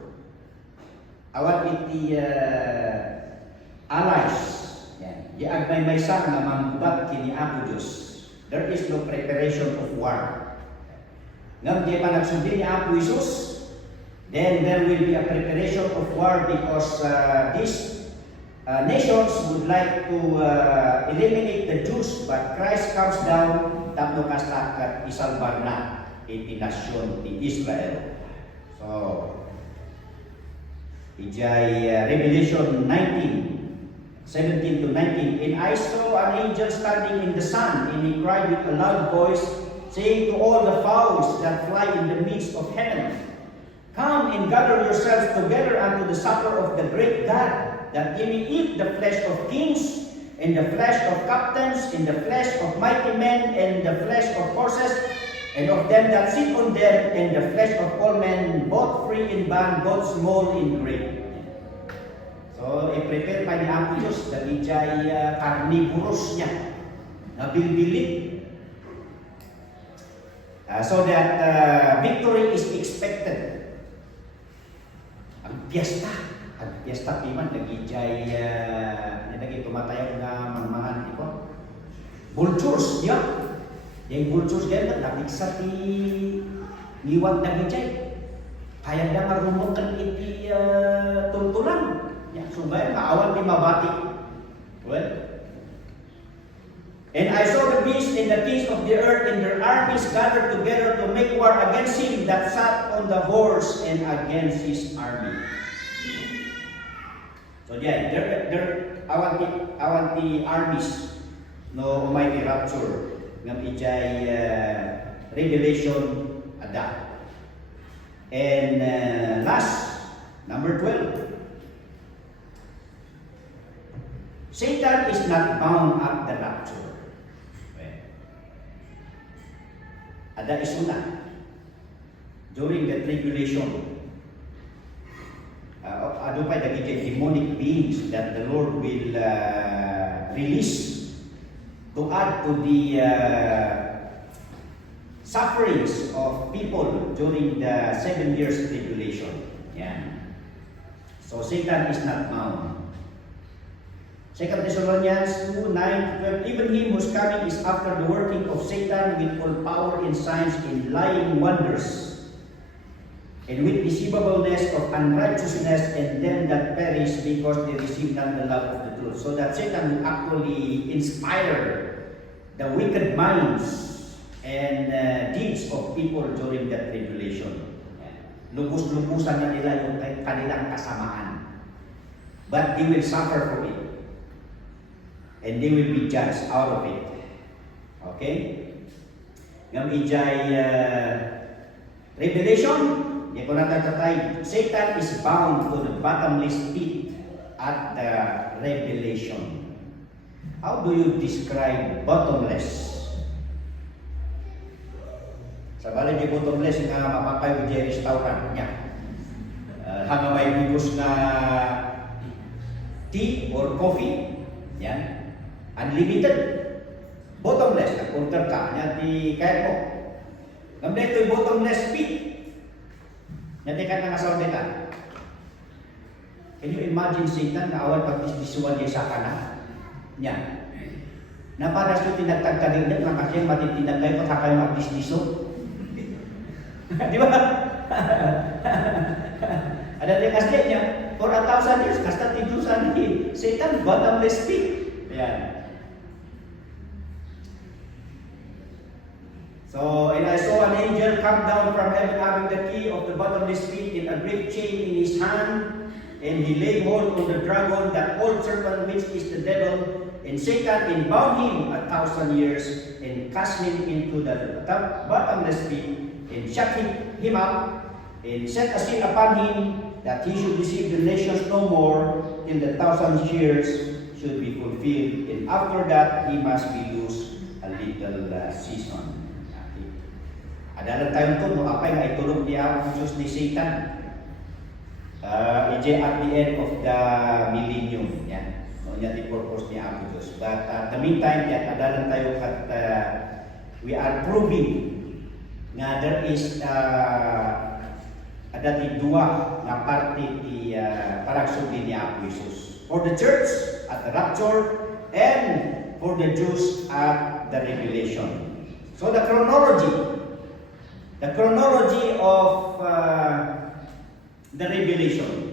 Awat iti allies. Yan. Iagbay may sa nga mambubat kini Apo Diyos. There is no preparation of war. Ngam di pa nagsundin ni Apo Jesus, then there will be a preparation of war because these nations would like to eliminate the Jews, but Christ comes down tapno kastakat isalbar na iti nasyon ti Israel. So Ijay Revelation 19:17 to 19. And I saw an angel standing in the sun, and he cried with a loud voice, saying to all the fowls that fly in the midst of heaven, Come and gather yourselves together unto the supper of the great God, that ye may eat the flesh of kings, and the flesh of captains, and the flesh of mighty men, and the flesh of horses, and of them that sit on them, and the flesh of all men, both free and bond, both small and great. So, i-prepare pa ni Apo Diyos, dahil ijay carnivorous niya, na bilbilit. So that victory is expected. Ang piyesta piman, nag-ijay, naging tumatayang na mga tipo. Vultures, yan. Yung vultures yan, napiksa niwag nag-ijay. Kaya na marumukan iti tuntulan. Yan, sumbay, maawan di mabati. Well, and I saw the beast and the kings of the earth and their armies gathered together to make war against him that sat on the horse and against his army. So yeah, awanti armies no almighty rapture ng ijay Revelation ada. And last, number 12. Satan is not bound at the rapture. Ada isuna during the tribulation. Ado pa dagiti demonic beings that the Lord will release to add to the sufferings of people during the 7 years tribulation. Yan. So Satan is not bound. 2 Thessalonians 2:9-12. Even him whose coming is after the working of Satan with all power and signs and lying wonders, and with deceivableness of unrighteousness, and them that perish because they receive not the love of the truth. So that Satan will actually inspire the wicked minds and deeds of people during the tribulation. Lubos-lubusan na nila yung kanilang kasamaan. But they will suffer for it. And they will be judged out of it. Okay? Ngam ijay Revelation, di ko natatatay, Satan is bound to the bottomless pit at the Revelation. How do you describe bottomless? Sa bali di bottomless nga mapapay with restaurant niya. Hanga may bigos na tea or coffee, yan. Unlimited. Bottomless. Nag-order ka. Yan di kaya mo. Gamit ito'y bottomless pit. Yan di ka na masaw nila. Can you imagine Satan na awan pagdisdisuan niya sa kanan? Yan. Napanas ko tinagtagtagin din. Makasiyang matitinag kayo at kayo magdisdiso. Di ba? Ada di kasli niya. For 1,000 years, kasta tidusan ni Satan, bottomless pit. Yan. So, and I saw an angel come down from heaven having the key of the bottomless pit in a great chain in his hand, and he laid hold on the dragon, that old serpent which is the devil, and Satan, and bound him 1,000 years, and cast him into the bottomless pit, and shut him up, and set a seal upon him, that he should deceive the nations no more, till the 1,000 years should be fulfilled, and after that he must be loosed a little season. Adalan tayo ito, no apay na itulog niya ang Diyos ni Satan. Ije at the end of the millennium. Yan. No, yan the purpose niya ang Diyos. But at the meantime, yan, adalan tayo at we are proving nga there is ada ti dua nga parte ti paragsugdi ni Apo Jesus. For the church at the rapture and for the Jews at the revelation. So the chronology of the revelation.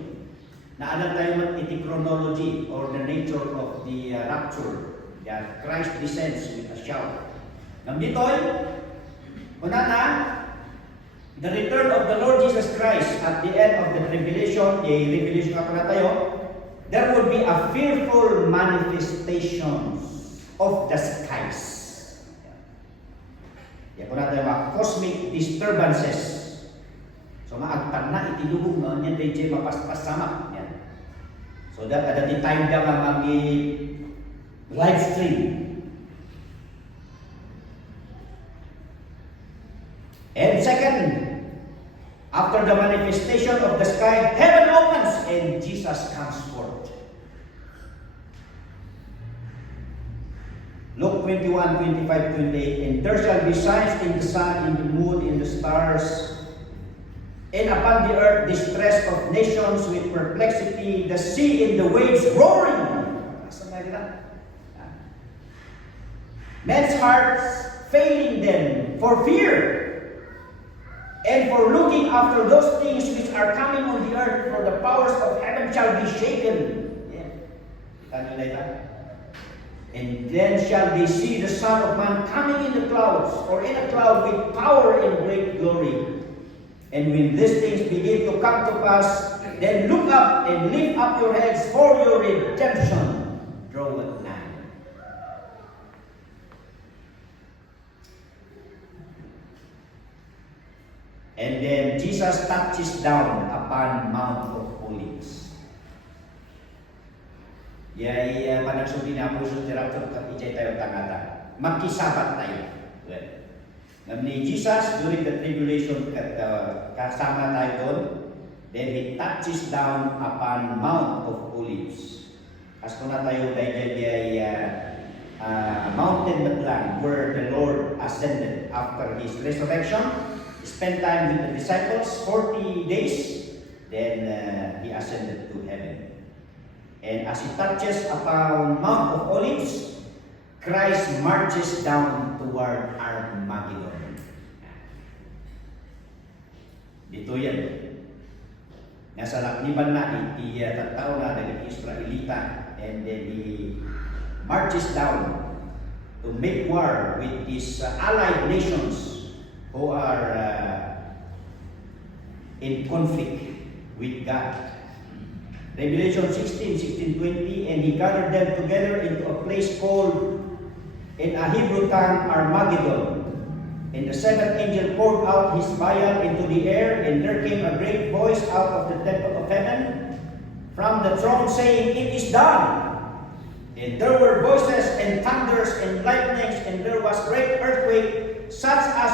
Naalam tayo man iti chronology or the nature of the rapture. That Christ descends with a shout. Nang dito'y, una na, the return of the Lord Jesus Christ at the end of the tribulation, revelation nga na tayo, there will be a fearful manifestations of the skies. Yan po natin mga cosmic disturbances. So maagtag na itilubog na yan DJ mapaspas sama. Yan. So that at the time na magi live stream. And second, after the manifestation of the sky, heaven opens and Jesus comes forth. Luke 21, 25, 28, and there shall be signs in the sun, in the moon, in the stars, and upon the earth distress of nations with perplexity, the sea and the waves roaring. Men's hearts failing them for fear, and for looking after those things which are coming on the earth, for the powers of heaven shall be shaken. And then shall they see the Son of Man coming in the clouds, or in a cloud with power and great glory. And when these things begin to come to pass, then look up and lift up your heads, for your redemption draweth nigh. And then Jesus touches down upon Mount of Olives. Yay, panagsubi na po sa tiratot at ijay tayo tangata. Magkisabat tayo. Well, ni Jesus during the tribulation kasama tayo doon. Then he touches down upon Mount of Olives. As kung na tayo dahil mountain Matlang where the Lord ascended after his resurrection. Spent time with the disciples, 40 days, then he ascended to heaven. And as he touches upon Mount of Olives, Christ marches down toward Armageddon. Dito yan. Nasa lakniban na, tattao na ng Israelita, and then he marches down to make war with these allied nations who are in conflict with God. Revelation 16, 20, and he gathered them together into a place called, in a Hebrew tongue, Armageddon. And the seventh angel poured out his vial into the air, and there came a great voice out of the temple of heaven from the throne saying, "It is done." And there were voices and thunders and lightnings, and there was great earthquake, such as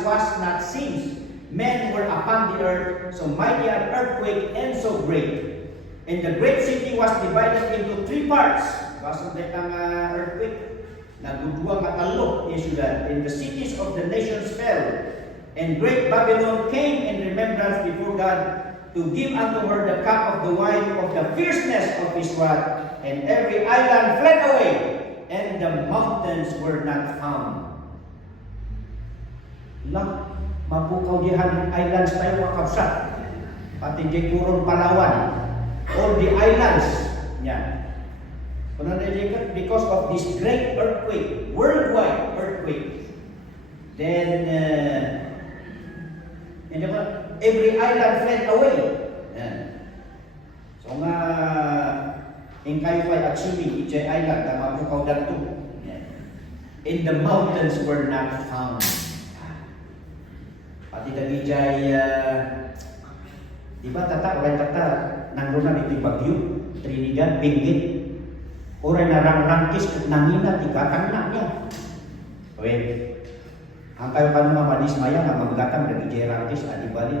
was not seen. Men were upon the earth, so mighty an earthquake and so great. And the great city was divided into three parts. Wasn't that ang earthquake? Nagudua nga talo ni syudad. And the cities of the nations fell. And great Babylon came in remembrance before God to give unto her the cup of the wine of the fierceness of his wrath. And every island fled away, and the mountains were not found. Lang, mapukaw dihan islands tayo makabsat. Pati di Kurong Palawan. All the islands. Yan. Because of this great earthquake, worldwide earthquake, then every island fled away. Yan. So nga, in kayo kay Atsumi, Ijay Island, na mapukaw danto. And the mountains were not found. Pati Ijay, di ba orang tata, nangro na ito Bagyo, Trinidad, Benguet. Orang narang-rangkis at nangina, tigatan na niya. Well, ang kayo pa naman manismaya nga maggatang na Ijay Rangkis, adibali,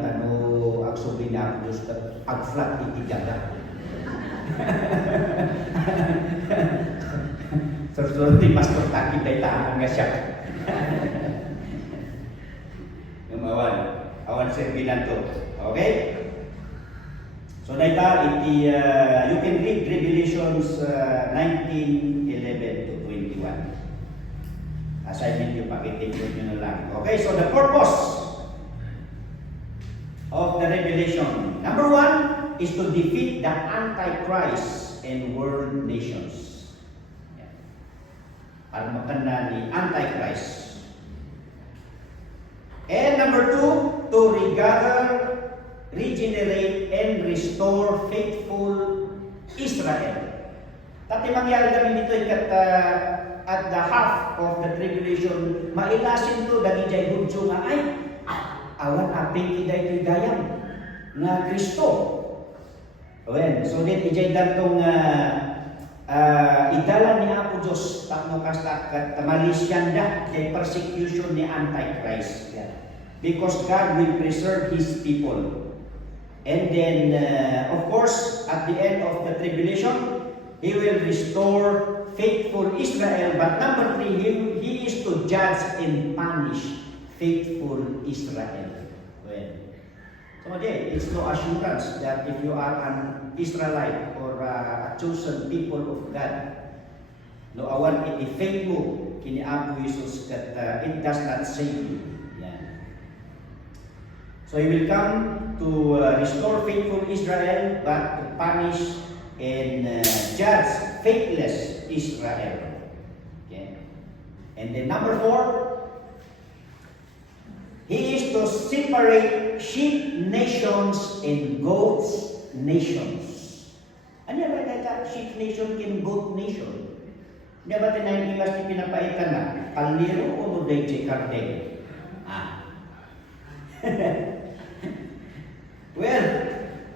agsubi na ang agflat itigaga. Terus mas tertakit dari tahan nggak siap. Awan sembilan tuh, okay? So data you can read Revelations 19:11 to 21. Assignment yung pakitin nyo na lang. Okay, so the purpose of the revelation. Number one is to defeat the Antichrist and world nations. Para makanda ni Antichrist And number two, to regather, regenerate, and restore faithful Israel. Tati mangyari kami dito at the half of the tribulation, mailasin to dagi jay Hudyo nga ay awan aping iday to'y gayam nga Kristo. Well, so then ijay datong idalan ni Apo Diyos tapno kasta kat malisyan da kay persecution ni Antichrist. Because God will preserve His people. And then, of course, at the end of the tribulation, He will restore faithful Israel. But number three, He is to judge and punish faithful Israel. Well, so again, it's no assurance that if you are an Israelite or a chosen people of God, no awan iti faith mo kini Apo Jesus that it does not save you. Yeah. So He will come to restore faithful Israel, but to punish and judge faithless Israel. Okay. And then number four, He is to separate sheep nations and goats nations. Ano ba ita? Sheep nation and goat nation. Hindi ba tinayong ilas ni pinapaitan na? Palniro o Nuday J. Cardeg? Well,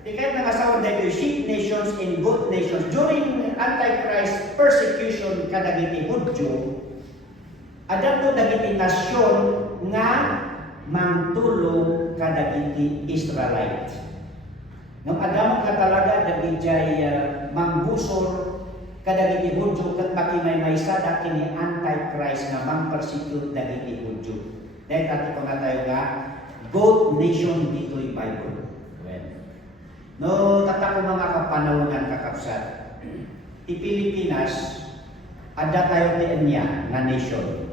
kahit nangasawa dahil sheep nations and goat nations, during Antichrist persecution kadagiti Hudyo, adato dagiti nasyon nga mangtulong kadagiti Israelite. Nung adamang katalaga dagiti mangbusor kadagiti Hudyo kat makimay-maysada kini Antichrist nga mang-persecute dagiti Hudyo. Dahil ati ko na tayo nga goat nation dito'y Bible. No, tatako mga kapanawanan kakapsat. Ti Pilipinas, ada tayo ti anya na nation.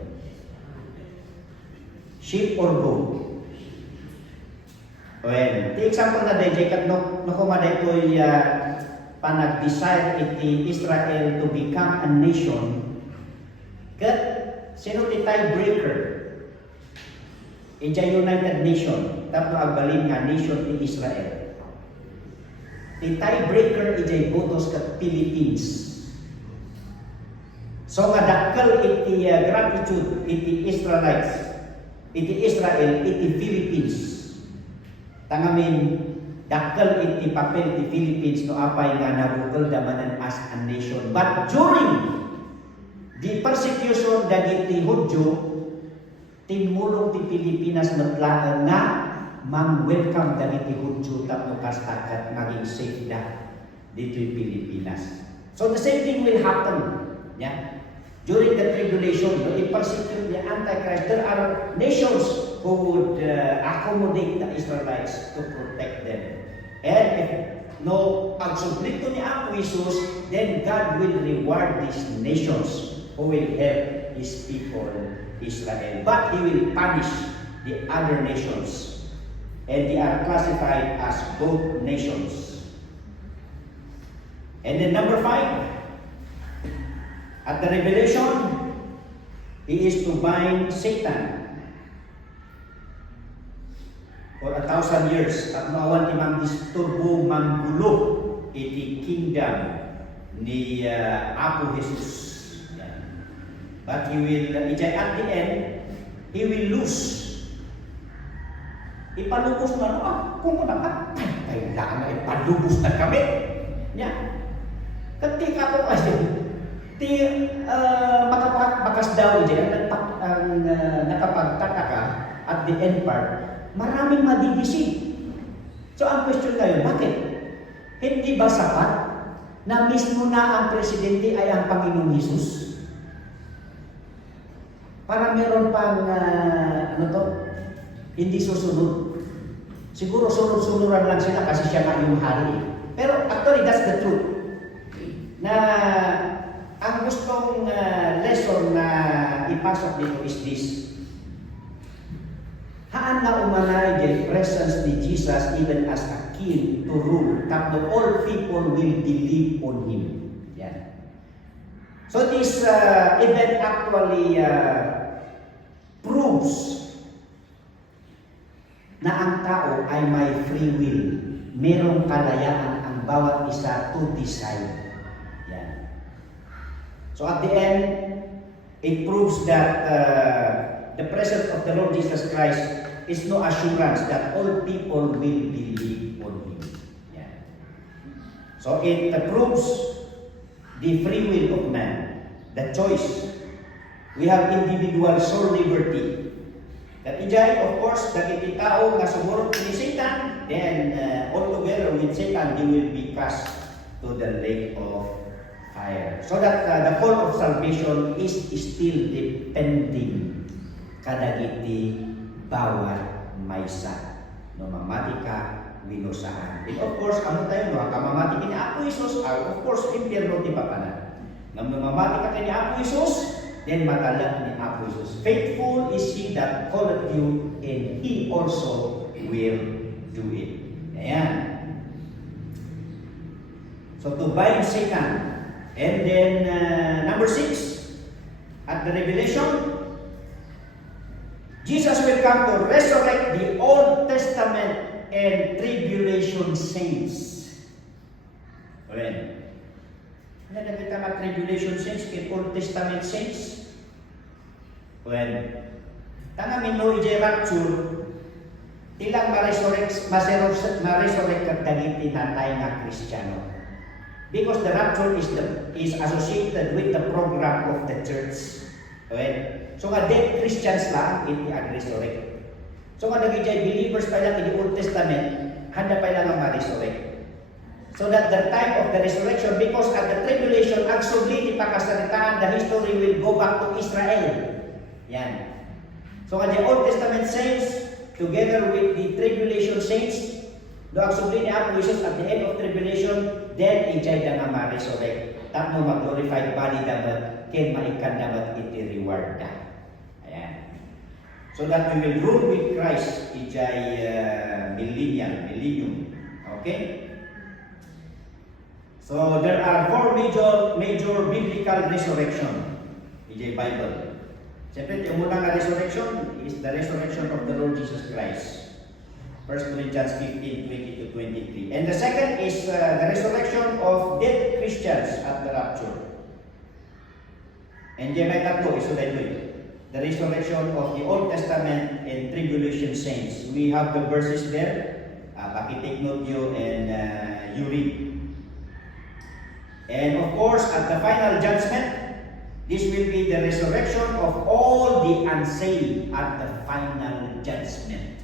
Sheep or goat? Well, ti example na dahil kat no kumaday to'y panag-decide iti Israel to become a nation. Kat sino ti tiebreaker? Ija United Nation, tapno agbalin nga nation ti Israel. The tiebreaker ijay botos kat Philippines. So nga dakkel iti gratitude iti Israelites, iti Israel, iti Philippines. Tangamin dakkel iti papel iti Philippines no apay nga nabukol damanan as a nation. But during the persecution dagiti Hudyo, tinmulong ti Pilipinas matlaan nga welcome dagiti Hudyo tapno kastakat maging safe da dito'y Pilipinas. So the same thing will happen. Yeah? During the tribulation, if persecute the Antichrist, there are nations who would accommodate the Israelites to protect them. And if no agsublito ni Apo Jesus, then God will reward these nations who will help His people Israel. But He will punish the other nations. And they are classified as both nations. And then number 5, at the revelation, He is to bind Satan for 1,000 years. At maawan ti disturbo manggulo iti kingdom ni Apo Jesus. But He will, at the end, He will lose. Ipalubos na, kung ano kailangan na ipalubos na kami. Ketika po kasi, makapakas daw dyan, ang nakapagtataka at the end part, maraming madibisi. So ang question tayo, bakit? Hindi ba sapat na mismo na ang presidente ay ang Panginoong Hesus? Para meron pang, hindi susunod. Siguro sunod-sunuran lang sila kasi siya nga yung hari. Pero actually, that's the truth. Na ang gustong lesson na ipasok dito is this. Haan na umanay the presence ni Jesus even as a king to rule. Tapno all people will believe on Him. Yeah. So this event actually proves na ang tao ay may free will. Merong kalayaan ang bawat isa to decide. Yan. So at the end, it proves that the presence of the Lord Jesus Christ is no assurance that all people will believe on Him. Yan. So it proves the free will of man, the choice. We have individual soul liberty. That ijay, of course, dagiti tao nga sumurot ni Satan, then all together with Satan, they will be cast to the lake of fire. So that the call of salvation is still depending kadagiti bawat maysa. No mamati ka, winusaan. And of course, ano tayo, no? Kamamati kini Apo Isus, of course, impyerno ti papanan. Nga mamati ka kini Apo Isus, then matalag ni Apo Isus. Faithful is He that calleth you, and He also will do it. Ayan. So to bind Satan. And then number 6, at the Revelation, Jesus will come to resurrect the Old Testament and tribulation saints. Amen. Ano na kita nga tribulation saints kay Old Testament saints? Well, tanga minno ije rapture, ilang ma-resurrect kat dagiti natay nga Kristiyano. Because the rapture is associated with the program of the church. Okay? So nga dead Christians lang iti ag-resurrect. So nga dagiti believers pa lang in the Old Testament, handa pa lang ang ma-resurrect. So that the time of the resurrection, because at the tribulation, actually, ipakasalitaan, the history will go back to Israel. Yan. So nga the Old Testament saints, together with the tribulation saints, do actually ni Apo Jesus at the end of tribulation, then ijay da nga ma-resurrect. Tapno mag-glorified body dapat, ken maikan dapat iti reward da. Ayan. So that we will rule with Christ, ijay millennium. Okay? So there are 4 major biblical resurrection in the Bible. Siyempre, yung unang resurrection is the resurrection of the Lord Jesus Christ. 1 Corinthians 15:20-23. And the second is the resurrection of dead Christians at the rapture. And may tatlo, iso dito the resurrection of the Old Testament and tribulation saints. We have the verses there. Pakitake note you and you read. And of course, at the final judgment, this will be the resurrection of all the unsaved at the final judgment.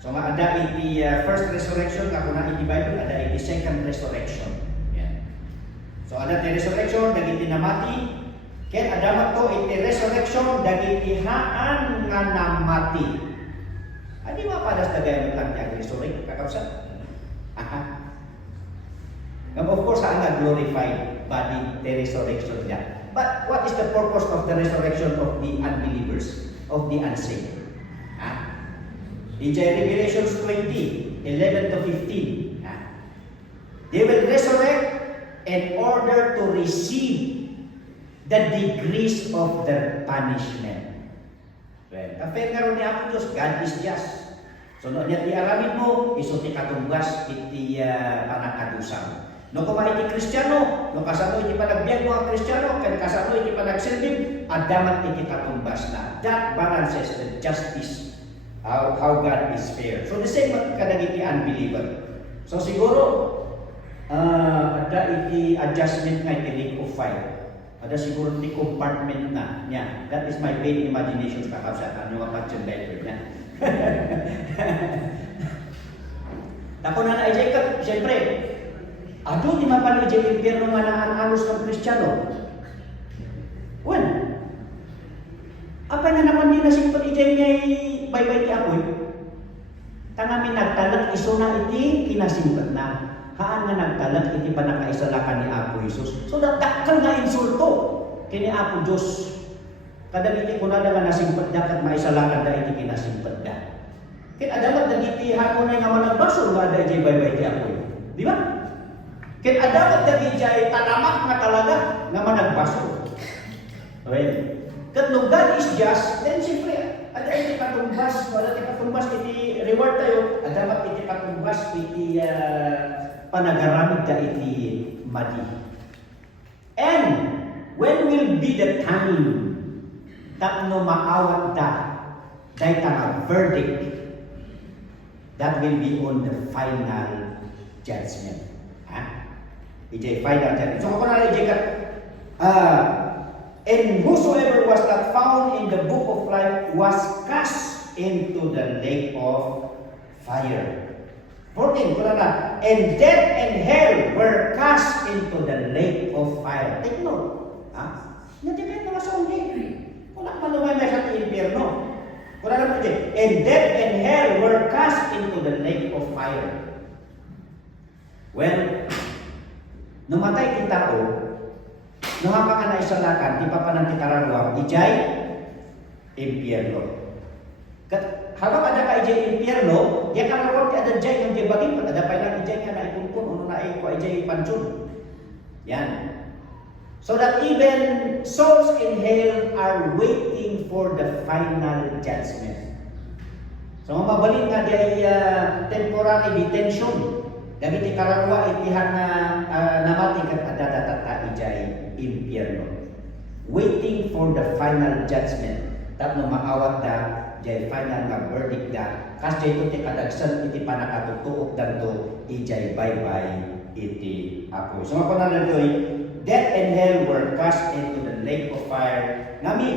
So ada iti first resurrection, ako na iti Bible, ada iti second resurrection. Yan. So ada iti resurrection, dagiti namati, ken ada mato iti resurrection, dagiti haan nga namati. Adi mapadas dagay lang ti resurrect kakabsat. Aha. And of course, ang glorified body, the resurrection niya. But what is the purpose of the resurrection of the unbelievers, of the unsaved? In Revelation 20:11-15, they will resurrect in order to receive the degrees of their punishment. Well, affair nga ron ni Apo Diyos, God is just. So, noon niya tiaramin mo, iso ti katumbas, iti panakadusang. No kung iti Kristiyano, no kasano iti panagbiag mga Kristiyano, kan kasano iti panagsilbim, adamat iti katumbas na. That balances the justice, how God is fair. So the same kadagiti unbeliever. So siguro, ada iti adjustment nga iti lake of fire. Ada siguro iti compartment na niya. That is my vain imagination sa kakabsat. Ano nga patyon better niya. Tako na na-ejay ka, siyempre, ado di mapan ijay impyerno nga naan-anos ng Kristiyano. Well, apa na naman din nasingpot ijay ngay baybay ti apoy? Tangami nagtalag iso na iti kinasingpot na. Haan nga nagtalag iti panakaisalakan ni Apo Jesus. So dakal nga insulto kini Apo Diyos. Kadagiti kunada nga nasingpot da kat maisalakan da iti kinasingpot da. Ken adamat dagiti hapon nga managbasol nga da ijay baybay ti apoy. Di ba? Ken adamat dagiti jay tanamak nga talaga nga managbasol. Okay? Kat no God is just, then siyempre, Ada iti patumbas, wala iti patumbas, iti reward tayo, adamat iti patumbas, iti panagaramid da iti madi. And when will be the time that no maawat da, dahil tanga verdict, that will be on the final judgment. Ha? Iti final judgment. So kung na iti and whosoever was not found in the book of life was cast into the lake of fire. 14, kuna na, and death and hell were cast into the lake of fire. Take note. Ha? Nadipin na sa undi. Wala pa naman may sa impyerno. Kuna na po din, and death and hell were cast into the lake of fire. Well, numatay ti tao, nuhapa ka na isalakan, di pa pa nang tikararwang, ijay, impyerno. Habang ada ka ijay impyerno, di kararwang ti ada jay, yung di bagin, patadapay lang ijay nga na ikunkun, ano na ijay pansun. Yan. So that even souls in hell are waiting for the final judgment. So mababalin nga di temporary detention. Dagiti kararwa itihan na namati kat adadatata ijay impyerno. Waiting for the final judgment. Tapno maawat da jay final nga verdict da. Kas jay ito ti kadagsan iti panakatutuok danto ijay bye-bye iti apoy. So mapanan ito death and hell were cast into the lake of fire. Ngamin,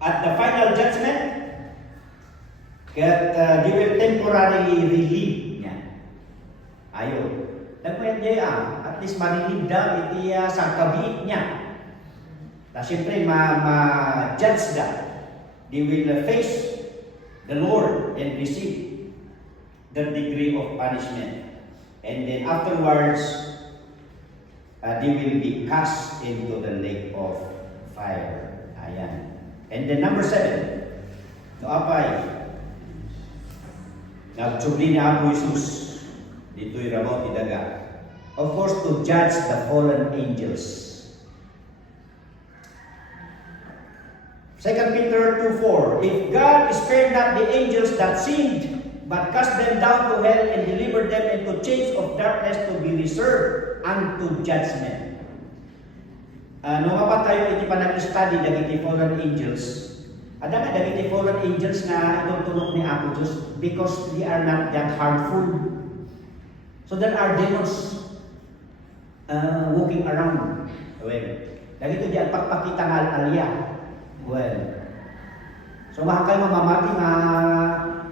at the final judgment, they will temporarily relieve niya. Ayo. Nagmayad niya at least marilib daw iti sa kabiit niya. Siyempre, ma-judge da. They will face the Lord and receive the degree of punishment. And then afterwards, they will be cast into the lake of fire. Ayan. And then number 7. No apay. Nagsubli ni Apo Jesus. Dito'y rabaw tidaga. Of course, to judge the fallen angels. 2 Peter 2:4. If God spared not the angels that sinned, but cast them down to hell and delivered them into chains of darkness to be reserved unto judgment. Nung tayo iti pa nag-study dagiti fallen angels, ada nga dagiti fallen angels na itutulok ni Apo Diyos because they are not that harmful. So there are demons walking around. Well, dagito di pagpakita nga alya. Well, so mahal kayo mamamati nga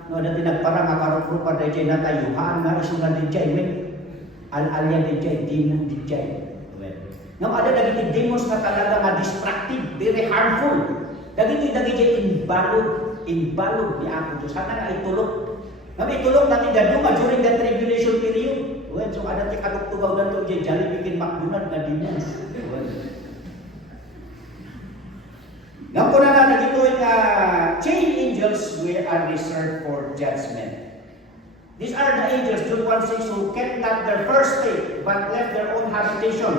no dati nagparang nga karuprupa da jay natayuhan nga isungan din jay men al-alya din jay demon din jay. Well, ngam ada dagiti demons nga talaga nga destructive, very harmful. Dagiti jay inbalog ni Apo Diyos. Hana nga itulok. Ngam itulok natin daduma during the tribulation period. Well, so ada ti kadugtugaw dato jay jali bikin makdunad nga demons. Well, ngam ko na dagito nga chain angels are reserved for judgment. These are the angels, Jude 1:6, who kept not their first state, but left their own habitation.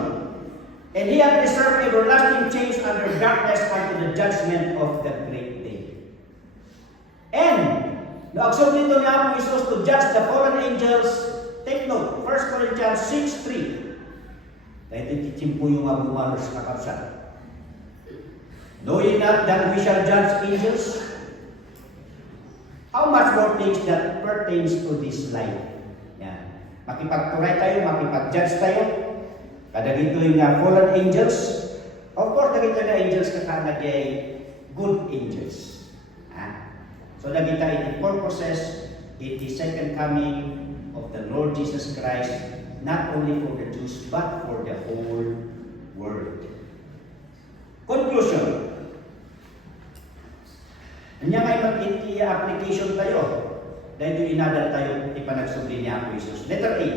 And he hath reserved everlasting chains under darkness unto the judgment of the great day. And, naaksyon nito ni Apo Jesus to judge the fallen angels. Take note, 1 Corinthians 6:3. Dahil titimpo yung abumalos na kapsat. Know ye not that we shall judge angels? How much more things that pertains to this life? Yan. Makipagturay tayo, makipag-judge tayo. Kada dito yung fallen angels. Of course, dagito na angels kakana jay good angels. So dagita iti purposes, iti second coming of the Lord Jesus Christ, not only for the Jews, but for the whole world. Conclusion. Anya may mag-iti application tayo. Dahil inadal tayo ipanagsubli ni Apo Jesus. Letter A.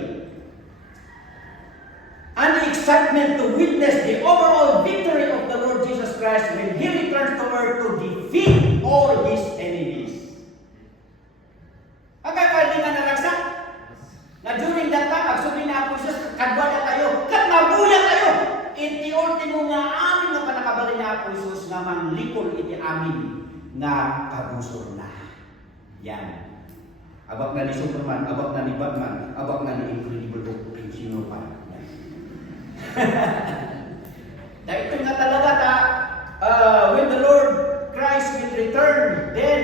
An excitement to witness the overall victory of the Lord Jesus Christ when He returns to earth to defeat all His enemies. Agad nga naragsak. Na during that time, agsubli ni Apo Jesus, kadwada tayo, katmabuya tayo. Iti ultimo nga amin na panakabali ni Apo Jesus nga manglikol iti amin nga kabuya. Yan. Abak na ni Superman, abak na ni Batman, abak na ni Incredible Hulk, kung sino pa. Yan. Dahil ito nga talaga when the Lord Christ will return, then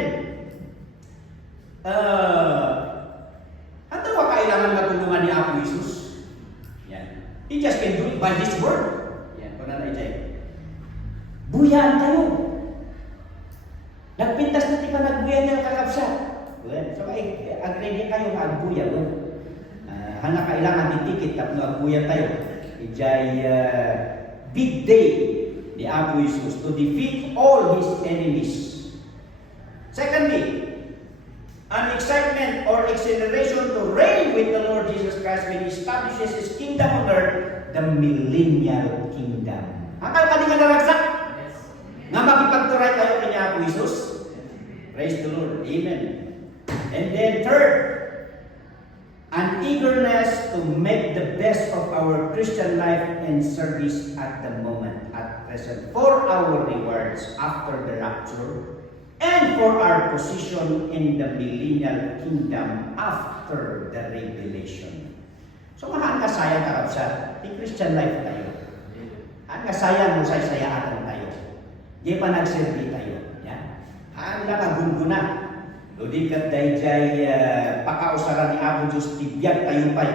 ano ba kailangan matulungan ni Apo Jesus? Yan. He just can do it by His word. Yan, kung na na-ijay. Buyaan kayo. Nagpintas na ti pa nagbuyan niyo kakapsa. Well, so agree din kayo nga agbuya. Hana kailangan titikit tapno agbuya tayo. Ijay big day ni Apo Jesus to defeat all His enemies. Secondly, an excitement or exhilaration to reign with the Lord Jesus Christ when He establishes His kingdom on earth, the millennial kingdom. Akal ka di nga naragsak? Nga makipagturay tayo kanya Apo Jesus. Praise the Lord. Amen. And then third, an eagerness to make the best of our Christian life and service at the moment, at present, for our rewards after the rapture, and for our position in the millennial kingdom after the revelation. So, mahaan ka sayang karap sa Christian life tayo. Ang kasayang mo sa sayaan tayo. Di pa nagserbi tayo. Ang nakagunguna. Lodi kat dayjay pakausaran ni Apo Diyos tibiyag tayo pa'y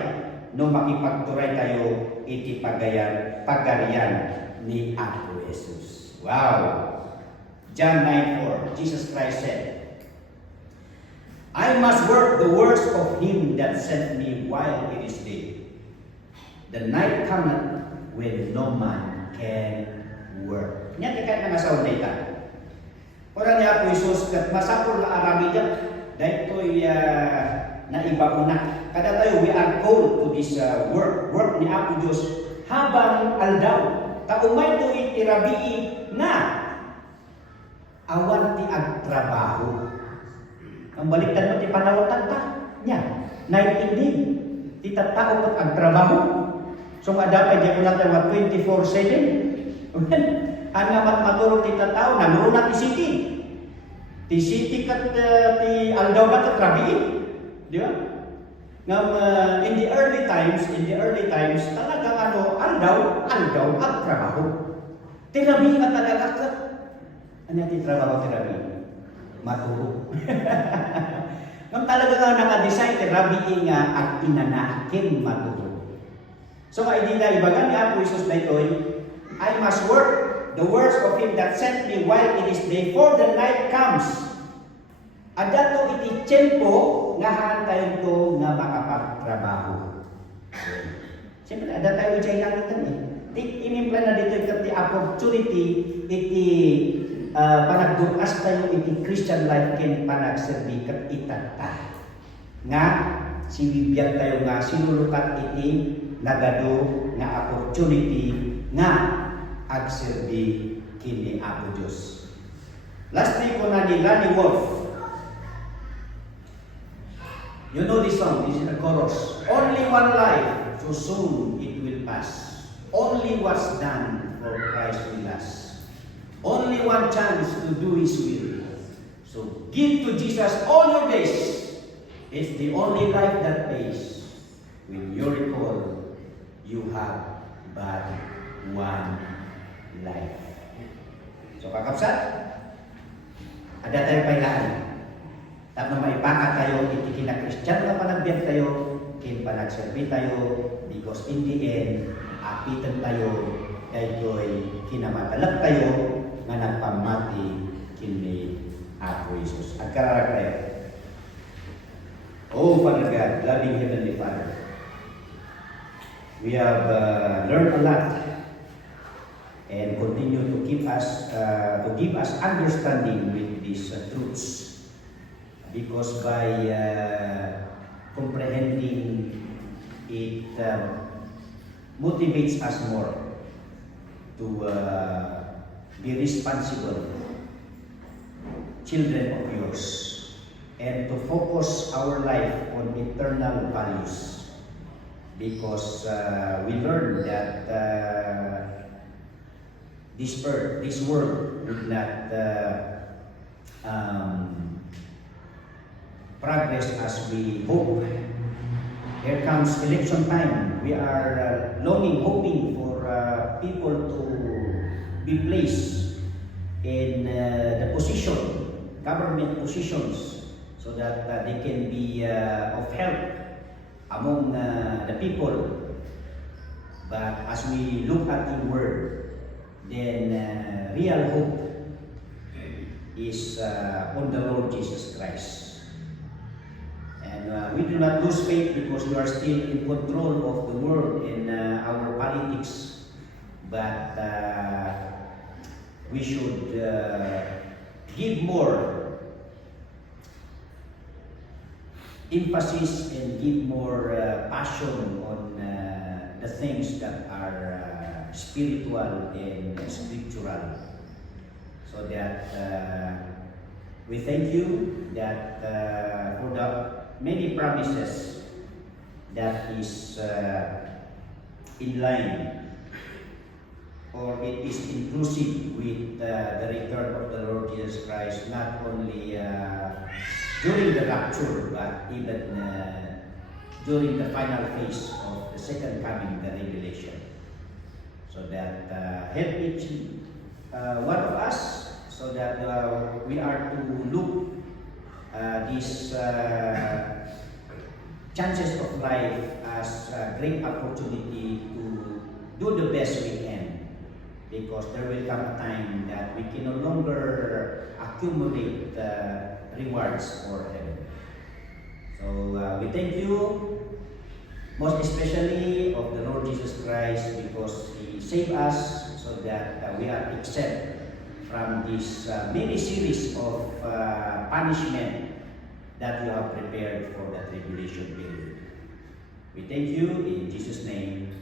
no makipagturay tayo iti pagarian ni Apo Jesus. Wow! John 9:4, Jesus Christ said, I must work the works of Him that sent me while it is day. The night cometh when no man can work. Nya tikat nga sa unay ora ni Apo Jesus kat masapol na arami dyan dahil ito'y naibauna. Kada tayo, we are called to this work ni Apo Diyos habang aldaw. Taumay ito itirabii na awan ti agtrabaho. Ang baliktad mo ti panawatan ta niya. Night and day. Ti tattao kat agtrabaho. So nga dapat diyan ko lang tayo 24/7. Ang naman matulog ti tattao, nagurunat ti city. Ti city kat ti aldaw ba ta trabi? Di ba? Ngam in the early times talaga aldaw at trabaho. Tirabi nga talaga kat. Ano ti trabaho tirabi? Matulog. Ngam talaga nga naka-design tirabi nga at inanakin matulog. So nga idila ibagan ni Apo Jesus na ito'y I must work the works of Him that sent me while it is day, for the night comes. Adato iti tiyempo nga haan tayo ito nga makapagtrabaho. Siyempre, ada tayo dyan langitan eh. Inimplan na dito iti opportunity, iti panagdukas tayo iti Christian life ken panagserbi kat itata. Nga, sinibiyag tayo nga sinulukat iti nagado nga opportunity nga agserbi kini Apo Diyos. Lastly ko na ni Lonnie Wolf. You know this song, this is the chorus. Only one life, so soon it will pass. Only what's done for Christ will last. Only one chance to do His will. So give to Jesus all your days. It's the only life that pays. When you recall, you have but one life. So kakapsat, ada tayo pailaan. Tapos maipangat tayo, iti kina-Christian na panagbiyak tayo, kin panagserbi tayo, because in the end, apitan tayo, dahil kinamatalak tayo, nga nagpamati kini Apo Jesus. At kararag tayo. Oh, Father God, loving Heavenly Father, we have learned a lot and continue to keep us, to give us understanding with these truths. Because by comprehending it motivates us more to be responsible children of yours and to focus our life on eternal values, because we learned that this earth, this world would not progress as we hope. Here comes election time. We are longing, hoping for people to be placed in the position, government positions, so that they can be of help among the people. But as we look at the word, then real hope is on the Lord Jesus Christ. And we do not lose faith because we are still in control of the world and our politics. But we should give more emphasis and give more passion on the things that are spiritual and scriptural. So that we thank you that for the many promises that is in line, or it is inclusive with the return of the Lord Jesus Christ, not only during the rapture, but even during the final phase of the second coming, the revelation. So that help each one of us, so that we are to look these chances of life as a great opportunity to do the best we can, because there will come a time that we can no longer accumulate rewards for heaven. So we thank you, most especially of the Lord Jesus Christ, because He saved us so that we are exempt from this many series of punishment that you have prepared for the tribulation period. We thank you in Jesus' name.